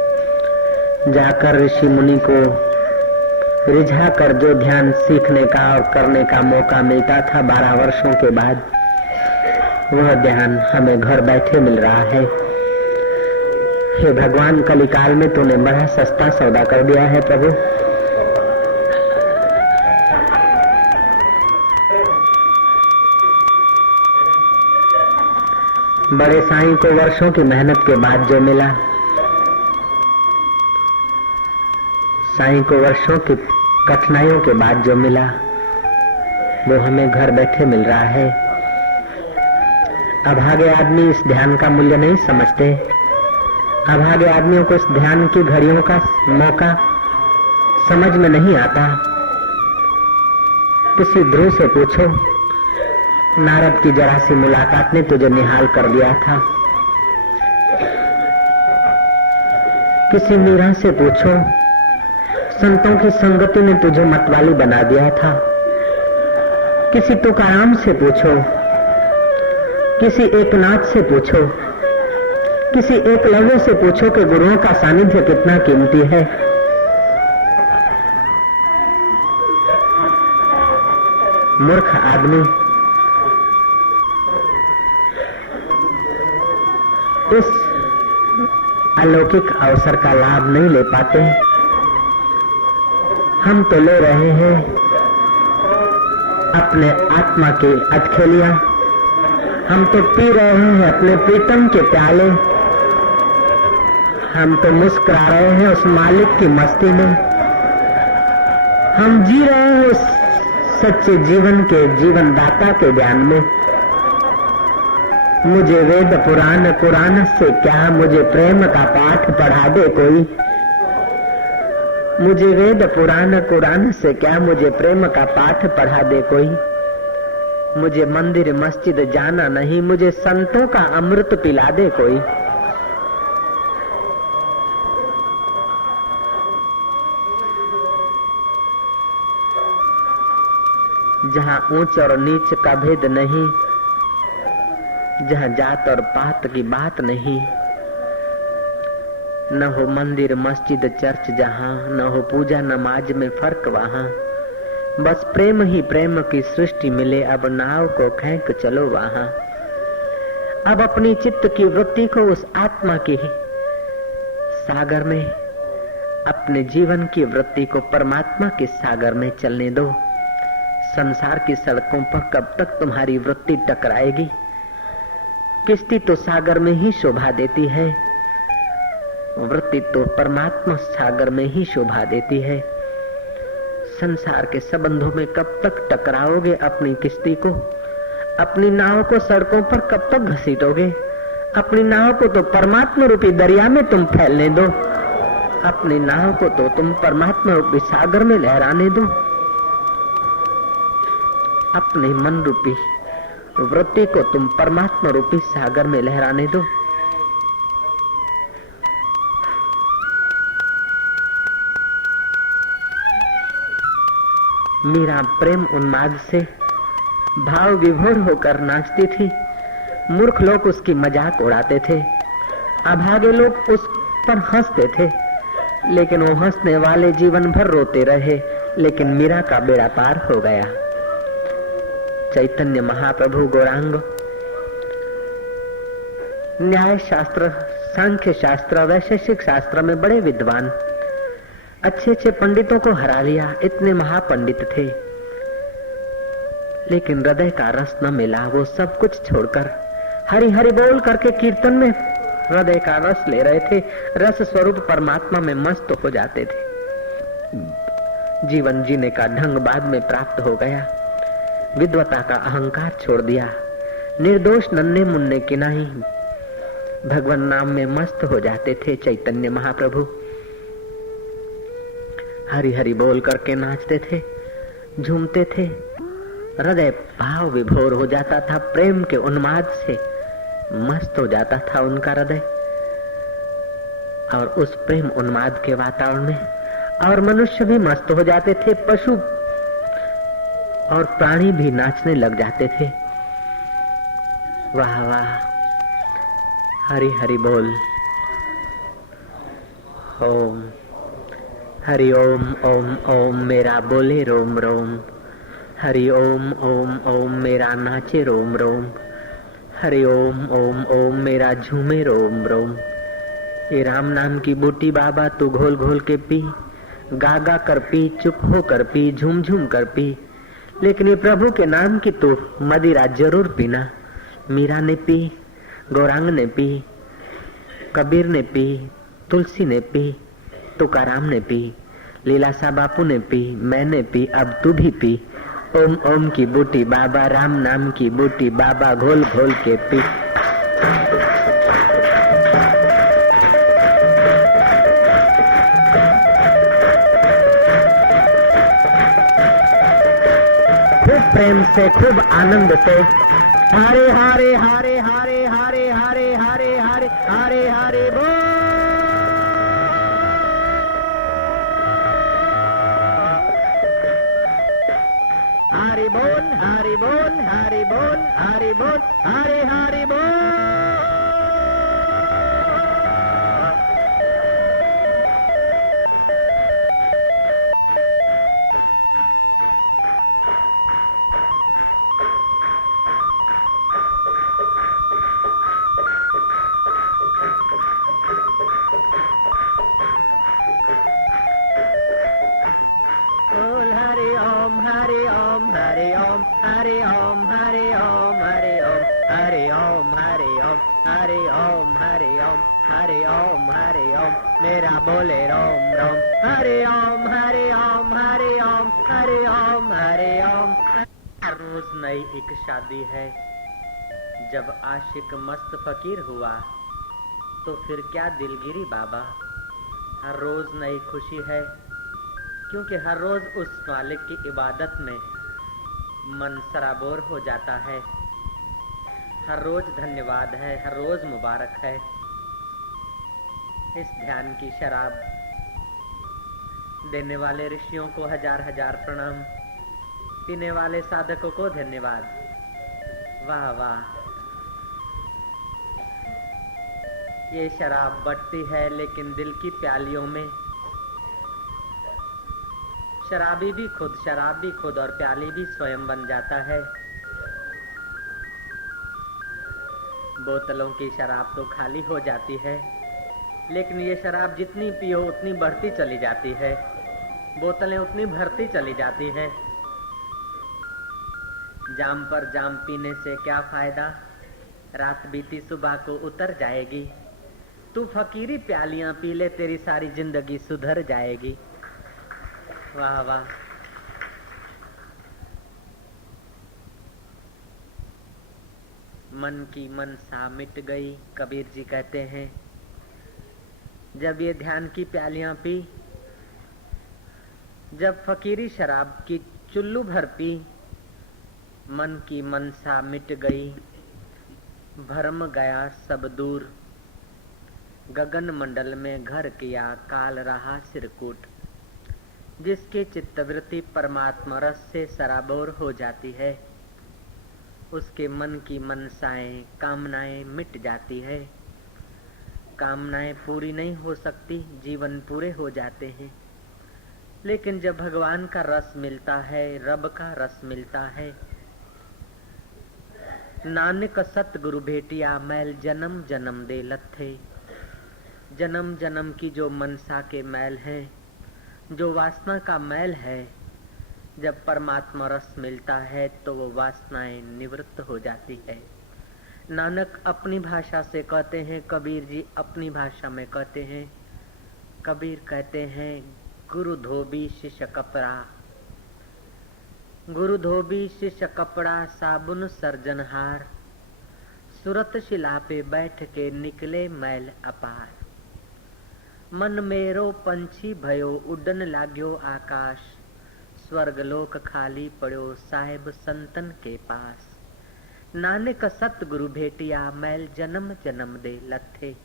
जाकर ऋषि मुनि को रिझा कर जो ध्यान सीखने का और करने का मौका मिलता था 12 वर्षों के बाद, वह ध्यान हमें घर बैठे मिल रहा है। हे भगवान, कलिकाल में तूने बड़ा सस्ता सौदा कर दिया है प्रभु। बड़े साईं को वर्षों की मेहनत के बाद जो मिला, साईं को वर्षों की कठिनाइयों के बाद जो मिला, वो हमें घर बैठे मिल रहा है। अभागे आदमी इस ध्यान का मूल्य नहीं समझते। अभागे आदमियों को इस ध्यान की घड़ियों का मौका समझ में नहीं आता। किसी ध्रुव से पूछो, नारद की जरा सी मुलाकात ने तुझे निहाल कर दिया था। किसी मीरा से पूछो, संतों की संगति ने तुझे मतवाली बना दिया था। किसी तुकाराम से पूछो, किसी एकनाथ से पूछो, किसी एकलव्य से पूछो कि गुरुओं का सानिध्य कितना कीमती है। मूर्ख आदमी इस अलौकिक अवसर का लाभ नहीं ले पाते। हम तो ले रहे हैं अपने आत्मा की अटखेलियां, हम तो पी रहे हैं अपने प्रीतम के प्याले, हम तो मुस्कुरा रहे हैं उस मालिक की मस्ती में, हम जी रहे हैं उस सच्चे जीवन के जीवन दाता के ज्ञान में। मुझे वेद पुराण कुरान से क्या, मुझे प्रेम का पाठ पढ़ा दे कोई। मुझे वेद पुराण कुरान से क्या, मुझे प्रेम का पाठ पढ़ा दे कोई। मुझे मंदिर मस्जिद जाना नहीं, मुझे संतों का अमृत पिला दे कोई। जहाँ ऊंच और नीच का भेद नहीं, जहाँ जात और पात की बात नहीं, न हो मंदिर मस्जिद चर्च जहाँ, न हो पूजा नमाज में फर्क वहाँ। बस प्रेम ही प्रेम की सृष्टि मिले, अब नाव को खींच चलो वहाँ। अब अपनी चित्त की वृत्ति को उस आत्मा के सागर में, अपने जीवन की वृत्ति को परमात्मा के सागर में चलने दो। संसार की सड़कों पर कब तक तुम्हारी वृत्ति टकराएगी? किश्ती तो सागर में ही शोभा देती है, वृत्ति तो परमात्मा सागर में ही शोभा देती है। संसार के संबंधों में कब तक टकराओगे अपनी किश्ती को? अपनी नाव को सड़कों पर कब तक घसीटोगे? अपनी नाव को तो परमात्मा रूपी दरिया में तुम फैलने दो, अपनी नाव को तो तुम परमात्मा रूपी सागर में लहराने दो। अपने मन रूपी वृत्ति को तुम परमात्मा रूपी सागर में लहराने दो। मीरा प्रेम उन्माद से भाव विभोर होकर नाचती थी। मूर्ख लोग उसकी मजाक उड़ाते थे, अभागे लोग उस पर हंसते थे, लेकिन वो हंसने वाले जीवन भर रोते रहे। लेकिन मीरा का बेड़ा पार हो गया। चैतन्य महाप्रभु गौरांग न्याय शास्त्र, सांख्य शास्त्र, वैशेषिक शास्त्र में बड़े विद्वान, अच्छे अच्छे पंडितों को हरा लिया। इतने महापंडित थे, लेकिन हृदय का रस न मिला। वो सब कुछ छोड़कर हरि हरि बोल करके कीर्तन में हृदय का रस ले रहे थे। रस स्वरूप परमात्मा में मस्त हो जाते थे। जीवन जीने का ढंग बाद में प्राप्त हो गया। विद्वता का अहंकार छोड़ दिया। निर्दोष नन्हे मुन्ने किनाही भगवान नाम में मस्त हो जाते थे। चैतन्य महाप्रभु हरि हरि बोल करके नाचते थे, झूमते थे। हृदय भाव विभोर हो जाता था, प्रेम के उन्माद से मस्त हो जाता था उनका हृदय। और उस प्रेम उन्माद के वातावरण में और मनुष्य भी मस्त हो जाते थे, पशु और प्राणी भी नाचने लग जाते थे। वाह वाह, हरि हरि बोल। ओम हरि ओम ओम ओम मेरा बोले रोम रोम। हरि ओम ओम ओम मेरा नाचे रोम रोम। हरि ओम ओम ओम मेरा झूमे रोम रोम। ये राम नाम की बूटी बाबा तू घोल घोल के पी, गा गा कर पी, चुप हो कर पी, झूम झूम कर पी। लेकिन ये प्रभु के नाम की तो मदिरा जरूर पीना। मीरा ने पी, गौरांग ने पी, कबीर ने पी, तुलसी ने पी, तुकाराम ने पी, लीलासा बापू ने पी, मैंने पी, अब तू भी पी। ओम ओम की बूटी बाबा, राम नाम की बूटी बाबा, घोल घोल के पी। प्रेम से खूब आनंद से हरे हरे हरे हरे हरे हरे हरे हरे हरे हरे बोल। हरि बोल हरि बोल हरि बोल हरि बोल हरे हरि बोल। ओम हरे ओम हरे ओम हरे ओम हरे ओम हरे ओम हरे ओम हरे ओम हरे ओम मेरा बोले रोम रोम हरे ओम हरे ओम हरे ओम हरे ओम हरे ओम। हर रोज नई एक शादी है, जब आशिक मस्त फकीर हुआ तो फिर क्या दिलगिरी बाबा। हर रोज नई खुशी है, क्योंकि हर रोज उस मालिक की इबादत में मन सराबोर हो जाता है। हर रोज धन्यवाद है, हर रोज मुबारक है। इस ध्यान की शराब देने वाले ऋषियों को हजार हजार प्रणाम, पीने वाले साधकों को धन्यवाद। वाह वाह, ये शराब बढ़ती है लेकिन दिल की प्यालियों में शराबी भी खुद, शराब भी खुद और प्याली भी स्वयं बन जाता है। बोतलों की शराब तो खाली हो जाती है, लेकिन ये शराब जितनी पियो उतनी बढ़ती चली जाती है, बोतलें उतनी भरती चली जाती हैं। जाम पर जाम पीने से क्या फायदा, रात बीती सुबह को उतर जाएगी। तू फकीरी प्यालियां पी ले, तेरी सारी जिंदगी सुधर जाएगी। वाह वाह, मन की मनसा मिट गई, कबीर जी कहते हैं। जब ये ध्यान की प्यालियां पी, जब फकीरी शराब की चुल्लू भर पी, मन की मनसा मिट गई, भरम गया सब दूर। गगन मंडल में घर किया, काल रहा सिरकूट। जिसके चित्तवृत्ति परमात्मा रस से सराबोर हो जाती है, उसके मन की मनसाएं, कामनाएं मिट जाती है। कामनाएं पूरी नहीं हो सकती, जीवन पूरे हो जाते हैं। लेकिन जब भगवान का रस मिलता है, रब का रस मिलता है, नानक सतगुरु भेटिया मैल जन्म जन्म दे लथे। जन्म जन्म की जो मनसा के मैल हैं, जो वासना का मैल है, जब परमात्मा रस मिलता है तो वो वासनाएं निवृत्त हो जाती है। नानक अपनी भाषा से कहते हैं, कबीर जी अपनी भाषा में कहते हैं। कबीर कहते हैं, गुरु धोबी शिष्य कपड़ा, गुरु धोबी शिष्य कपड़ा, साबुन सर्जनहार। सुरत शिला पे बैठ के निकले मैल अपार। मन मेरो पंछी भयो, उड़न लाग्यो आकाश। स्वर्ग लोक खाली पड़ो, साहेब संतन के पास। नानक सतगुरु भेटिया मैल जन्म जन्म दे लथे।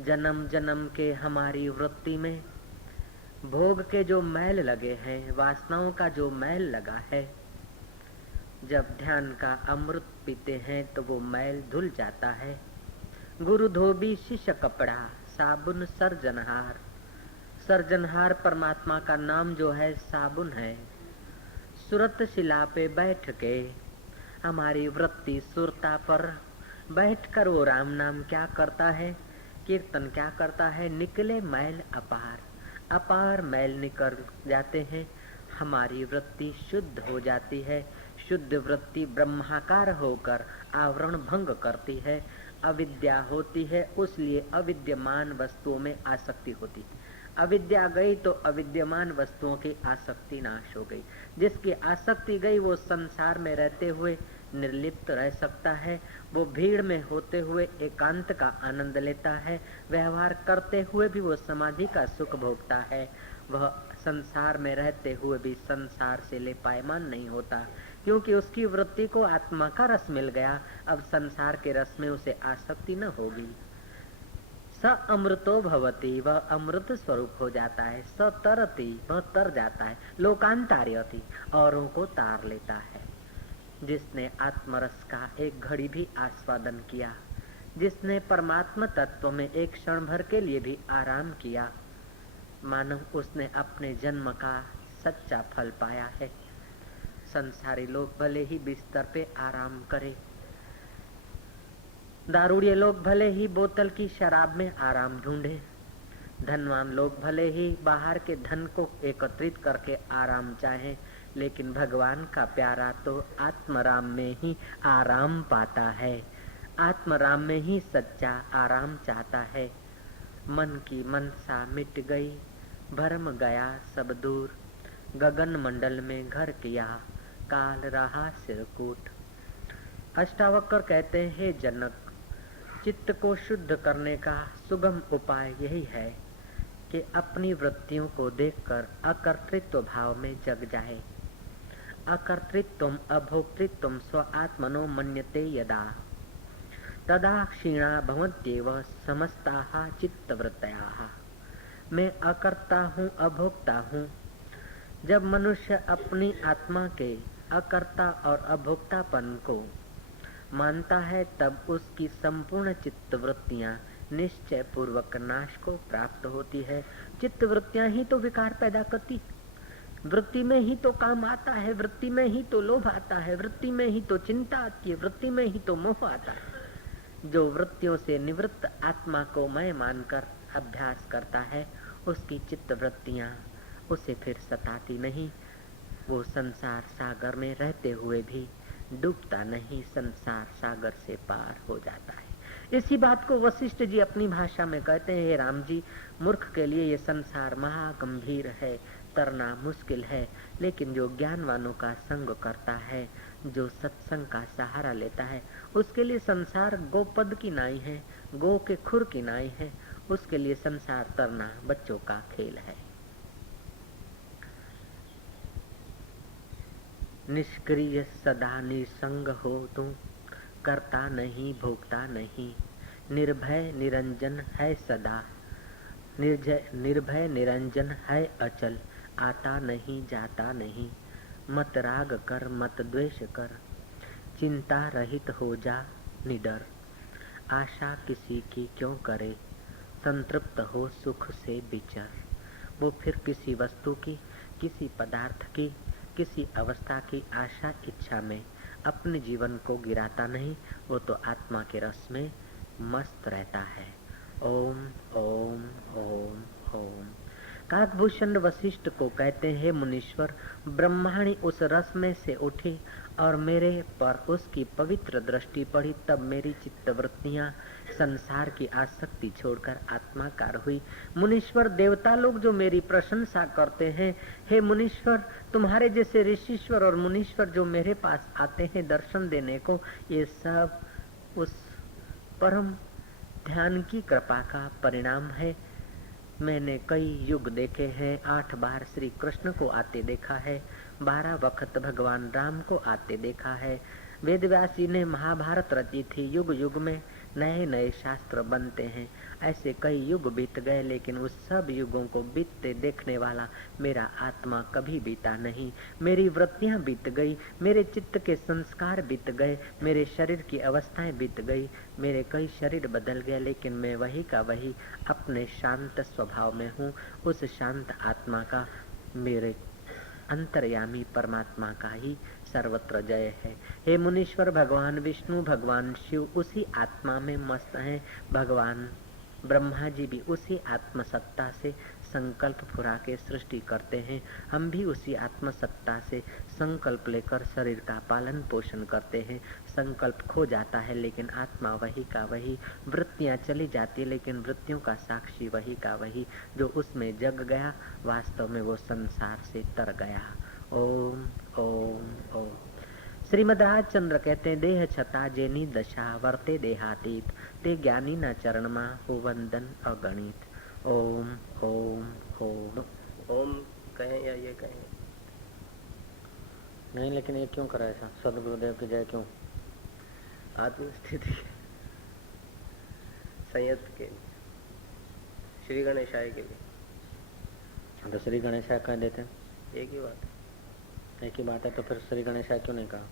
जन्म जन्म के हमारी वृत्ति में भोग के जो मैल लगे हैं, वासनाओं का जो मैल लगा है, जब ध्यान का अमृत पीते हैं तो वो मैल धुल जाता है। गुरु धोबी शिष्य कपड़ा, साबुन सर्जनहार। सर्जनहार परमात्मा का नाम जो है साबुन है। सुरत शिला पे बैठ के हमारी वृत्ति सुरता पर बैठकर वो राम नाम क्या करता है, कीर्तन क्या करता है, निकले मैल अपार। अपार मैल निकल जाते हैं, हमारी वृत्ति शुद्ध हो जाती है। शुद्ध वृत्ति ब्रह्माकार होकर आवरण भंग करती है। अविद्या होती है, उसलिए अविद्यमान वस्तुओं में आसक्ति होती है। अविद्या गई तो अविद्यमान वस्तुओं की आसक्ति नाश हो गई। जिसकी आसक्ति गई वो संसार में रहते हुए निर्लिप्त रह सकता है। वो भीड़ में होते हुए एकांत का आनंद लेता है। व्यवहार करते हुए भी वो समाधि का सुख भोगता है। वह संसार में रहते हुए भी संसार से लेपायमान नहीं होता, क्योंकि उसकी वृत्ति को आत्मा का रस मिल गया। अब संसार के रस में उसे आसक्ति न होगी। स अमृतो भवति, वह अमृत स्वरूप हो जाता है। स तरति, वह तर जाता है। लोकांतार्यति, औरों को तार लेता है। जिसने आत्मरस का एक घड़ी भी आस्वादन किया, जिसने परमात्मा तत्व में एक क्षण भर के लिए भी आराम किया, मानो उसने अपने जन्म का सच्चा फल पाया है। संसारी लोग भले ही बिस्तर पे आराम करे, दारूड़िये लोग भले ही बोतल की शराब में आराम ढूंढे, धनवान लोग भले ही बाहर के धन को एकत्रित करके आराम चाहें, लेकिन भगवान का प्यारा तो आत्मराम में ही आराम पाता है, आत्मराम में ही सच्चा आराम चाहता है। मन की मनसा मिट गई, भरम गया सब दूर, गगन मंडल में घर किया, काल रहा सिरकूट। अष्टावक्र कहते हैं, हे जनक, चित्त को शुद्ध करने का सुगम उपाय यही है कि अपनी वृत्तियों को देखकर अकर्तृत्व भाव में जग जाए। अकर्तृत्वम अभोक्तृत्वम स्व आत्मनो मन्यते यदा तदा क्षीणा भवन्त्येव समस्ताः चित्तवृत्तयः। मैं अकर्ता हूँ, अभोक्ता हूँ। जब मनुष्य अपनी आत्मा के अकर्ता और अभोक्तापन को मानता है, तब उसकी संपूर्ण चित्तवृत्तियाँ निश्चय पूर्वक नाश को प्राप्त होती है। चित्तवृत्तियाँ ही तो विकार पैदा करती, वृत्ति में ही तो काम आता है, वृत्ति में ही तो लोभ आता है, वृत्ति में ही तो चिंता आती है, वृत्ति में ही तो मोह आता है। जो वृत्तियों से निवृत्त आत्मा को मैं मानकर अभ्यास करता है, उसकी चित्त वृत्तियाँ उसे फिर सताती नहीं। वो संसार सागर में रहते हुए भी डूबता नहीं, संसार सागर से पार हो जाता है। इसी बात को वशिष्ठ जी अपनी भाषा में कहते हैं, हे राम जी, मूर्ख के लिए ये संसार महागंभीर है, तरना मुश्किल है, लेकिन जो ज्ञानवानों का संग करता है, जो सत्संग का सहारा लेता है, उसके लिए संसार गोपद की नाई है, गो के खुर की नाई है। उसके लिए संसार तरना बच्चों का खेल है। निष्क्रिय सदा निसंग हो तू, करता नहीं भोगता नहीं, निर्भय निरंजन है सदा, निर्भय निरंजन है अचल, आता नहीं जाता नहीं। मत राग कर मत द्वेष कर, चिंता रहित हो जा निडर। आशा किसी की क्यों करे, संतृप्त हो सुख से विचर। वो फिर किसी वस्तु की, किसी पदार्थ की, किसी अवस्था की आशा इच्छा में अपने जीवन को गिराता नहीं, वो तो आत्मा के रस में मस्त रहता है। ओम ओम ओम ओम। काकभूषण वशिष्ठ को कहते हैं, मुनीश्वर, ब्रह्माणी उस रस में से उठी और मेरे पर उसकी पवित्र दृष्टि पड़ी, तब मेरी चित्तवृत्तियां संसार की आसक्ति छोड़कर आत्माकार हुई। मुनीश्वर, देवता लोग जो मेरी प्रशंसा करते हैं, हे मुनीश्वर, तुम्हारे जैसे ऋषिश्वर और मुनीश्वर जो मेरे पास आते हैं दर्शन देने को, ये सब उस परम ध्यान की कृपा का परिणाम है। मैंने कई युग देखे हैं, 8 बार श्री कृष्ण को आते देखा है, 12 वक्त भगवान राम को आते देखा है। वेदव्यास जी ने महाभारत रची थी, युग युग में नए नए शास्त्र बनते हैं। ऐसे कई युग बीत गए, लेकिन उस सब युगों को बीतते देखने वाला मेरा आत्मा कभी बीता नहीं। मेरी वृत्तियां बीत गई, मेरे चित्त के संस्कार बीत गए, मेरे शरीर की अवस्थाएं बीत गई, मेरे कई शरीर बदल गए, लेकिन मैं वही का वही अपने शांत स्वभाव में हूँ। उस शांत आत्मा का, मेरे अंतर्यामी परमात्मा का ही सर्वत्र जय है। हे मुनीश्वर, भगवान विष्णु, भगवान शिव उसी आत्मा में मस्त हैं। भगवान ब्रह्मा जी भी उसी आत्मसत्ता से संकल्प फुरा के सृष्टि करते हैं। हम भी उसी आत्मसत्ता से संकल्प लेकर शरीर का पालन पोषण करते हैं। संकल्प खो जाता है, लेकिन आत्मा वही का वही, वृत्तियां चली जाती है, लेकिन वृत्तियों का साक्षी वही का वही। जो उसमें जग गया, वास्तव में वो संसार से तर गया। ओम ओम ओम। श्रीमद राजचंद्र कहते हैं, देह छता जेनी दशा वर्ते देहातीत, ते ज्ञानी न चरण मा हो वंदन अगणित। ओम ओम ओम। ओम कहें या ये कहें? नहीं, लेकिन ये क्यों करा ऐसा? सदगुरुदेव की जय क्यों? आत्मस्थिति संयत के लिए, श्री गणेशाय के लिए। तो श्री गणेशाय कह देते हैं, एक ही बात है। एक ही बात है, तो फिर श्री गणेशाय क्यों नहीं कहा?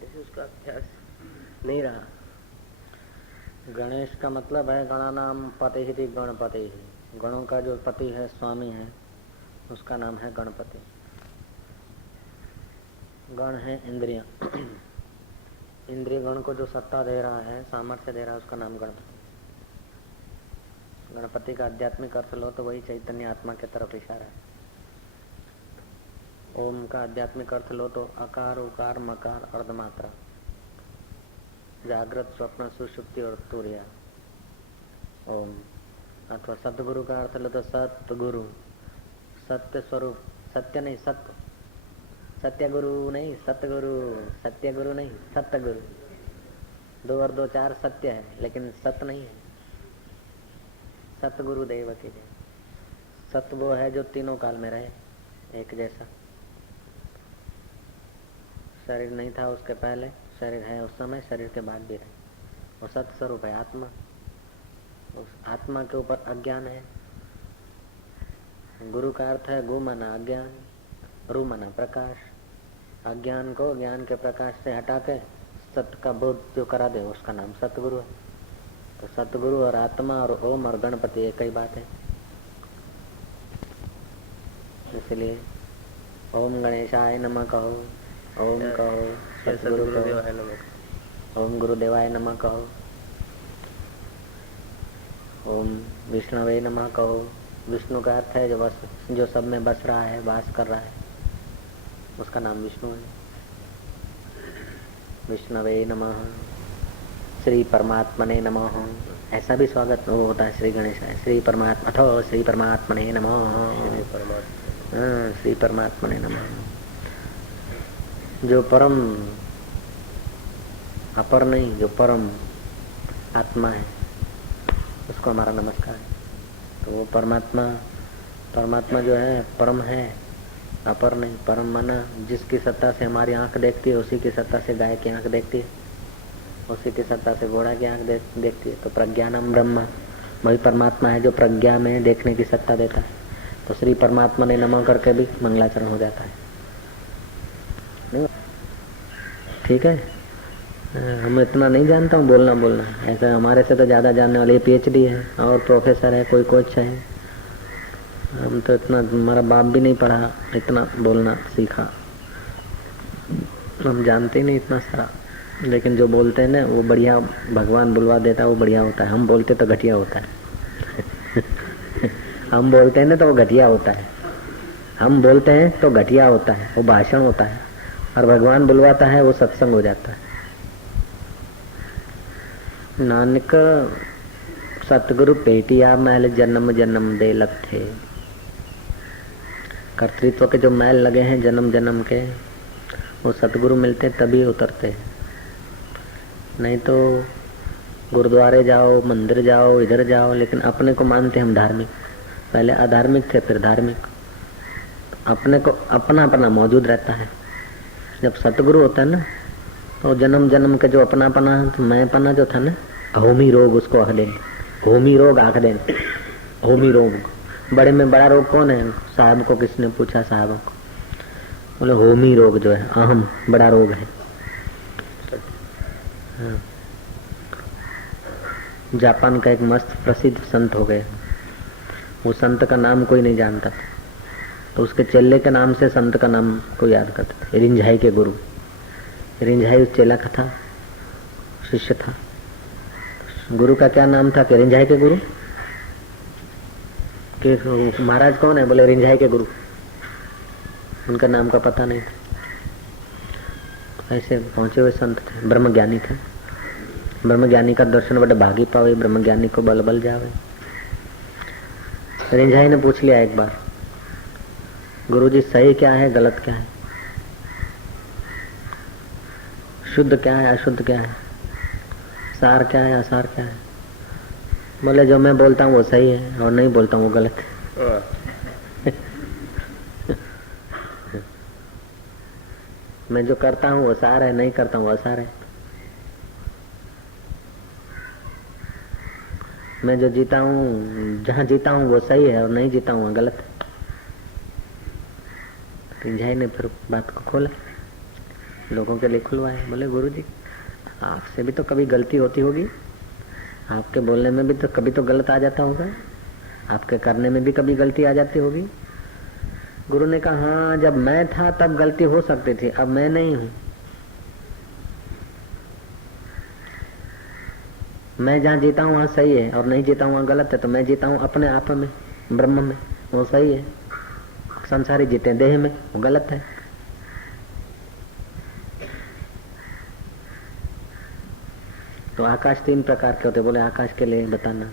जैसे उसका अभ्यास नहीं रहा। गणेश का मतलब है गणानाम पति ही गणपति ही। गणों का जो पति है, स्वामी है, उसका नाम है गणपति। गण है इंद्रियां। इंद्रिय गण को जो सत्ता दे रहा है, सामर्थ्य दे रहा है, उसका नाम गणपति। गणपति का आध्यात्मिक अर्थ लो तो वही चैतन्य आत्मा के तरफ इशारा है। ओम का आध्यात्मिक अर्थ लो तो अकार उकार मकार अर्धमात्रा, जागृत स्वप्न सुषुप्ति और तुर्या ओम। अथवा सतगुरु का अर्थ लो तो सतगुरु, सत्य स्वरूप, सत्य नहीं सत्य, सत्य गुरु नहीं सतगुरु, सत्य गुरु नहीं सतगुरु। 2 और 2 4 सत्य है लेकिन सत नहीं है। सतगुरु देव की जय। सत वो है जो तीनों काल में रहे एक जैसा। शरीर नहीं था उसके पहले, शरीर है उस समय, शरीर के बाद भी रहे। वो सत स्वरूप है आत्मा। उस आत्मा के ऊपर अज्ञान है। गुरु का अर्थ है गु मना अज्ञान, रु मना प्रकाश। अज्ञान को ज्ञान के प्रकाश से हटा के सत्य का बोध जो करा दे उसका नाम सतगुरु है। तो सतगुरु और आत्मा और ओम और गणपति एक ही बात है। इसलिए ओम गणेशाय नमः कहो, ओम कहो, सतगुरु कहो, ओम गुरुदेवाय नमः कहो, ओम विष्णुवे नमः कहो। विष्णु का अर्थ है जो सब में बस रहा है, वास कर रहा है, उसका नाम विष्णु है। विष्णुवे नमः, श्री परमात्मने नमः। ऐसा भी स्वागत होता है श्री गणेश है। श्री परमात्मा अथो श्री परमात्मने नमः, श्री परमात्मने नमः। जो परम अपर नहीं, जो परम आत्मा है उसको हमारा नमस्कार है। तो वो परमात्मा जो है परम है, अपर नहीं। परम माना जिसकी सत्ता से हमारी आंख देखती है, उसी की सत्ता से गाय की आंख देखती है, उसी की सत्ता से घोड़ा की आंख देखती है। तो प्रज्ञानम ब्रह्मा, वही परमात्मा है जो प्रज्ञा में देखने की सत्ता देता है। तो श्री परमात्मा ने नमः करके भी मंगलाचरण हो जाता है। ठीक है, हम इतना नहीं जानता हूँ बोलना ऐसा। हमारे से तो ज्यादा जानने वाले PhD है और प्रोफेसर है, कोई कोच है। हम तो इतना, हमारा बाप भी नहीं पढ़ा इतना बोलना सीखा, हम जानते ही नहीं इतना सारा। लेकिन जो बोलते हैं ना वो बढ़िया भगवान बुलवा देता है, वो बढ़िया होता है। हम बोलते तो घटिया होता है। हम बोलते हैं ना तो वो घटिया होता है। हम बोलते हैं तो घटिया होता है, वो भाषण होता है। और भगवान बुलवाता है वो सत्संग हो जाता है। नानक सतगुरु पेटिया मैल जन्म जन्म दे लथे। कर्तृत्व के जो मैल लगे हैं जन्म जन्म के, वो सतगुरु मिलते तभी उतरते हैं। नहीं तो गुरुद्वारे जाओ, मंदिर जाओ, इधर जाओ, लेकिन अपने को मानते हम धार्मिक। पहले अधार्मिक थे, फिर धार्मिक। अपने को अपना अपना मौजूद रहता है। जब सतगुरु होता है ना तो जन्म जन्म के जो अपनापना, मैं पना जो था ना, होमी रोग उसको आख देंगे। होमी रोग आख देंगे, होमी रोग। बड़े में बड़ा रोग कौन है? साहब को किसने पूछा, साहब को बोले होमी रोग जो है, अहम बड़ा रोग है। जापान का एक मस्त प्रसिद्ध संत हो गए। वो संत का नाम कोई नहीं जानता था, तो उसके चेले के नाम से संत का नाम को याद करते थे। रिंझाई के गुरु, रिंझाई उस चेला का था, शिष्य था। गुरु का क्या नाम था? कि रिंझाई के गुरु। कि महाराज कौन है? बोले रिंझाई के गुरु। उनका नाम का पता नहीं था। ऐसे पहुंचे हुए संत थे, ब्रह्मज्ञानी थे। ब्रह्मज्ञानी का दर्शन बड़े भागी पावे, ब्रह्मज्ञानी को बल बल जावे। रिंझाई ने पूछ लिया एक बार, गुरुजी सही क्या है, गलत क्या है, शुद्ध क्या है, अशुद्ध क्या है, सार क्या है, असार क्या है? बोले जो मैं बोलता हूँ वो सही है और नहीं बोलता हूँ वो गलत है। मैं जो करता हूँ वो सार है, नहीं करता हूँ वो असार है। मैं जो जीता हूँ, जहाँ जीता हूँ वो सही है और नहीं जीता हूँ वो गलत है। रिंझाई ने फिर बात को खोला, लोगों के लिए खुलवाया। बोले गुरुजी आपसे भी तो कभी गलती होती होगी, आपके बोलने में भी तो कभी तो गलत आ जाता होगा, आपके करने में भी कभी गलती आ जाती होगी। गुरु ने कहा हाँ, जब मैं था तब गलती हो सकती थी, अब मैं नहीं हूं। मैं जहाँ जीता हूँ वहाँ सही है और नहीं जीता हूँ वहाँ गलत है। तो मैं जीता हूँ अपने आप में, ब्रह्म में, वो सही है। संसारी जीते देह में, वो गलत है। तो आकाश 3 प्रकार के होते, बोले आकाश के लिए बताना।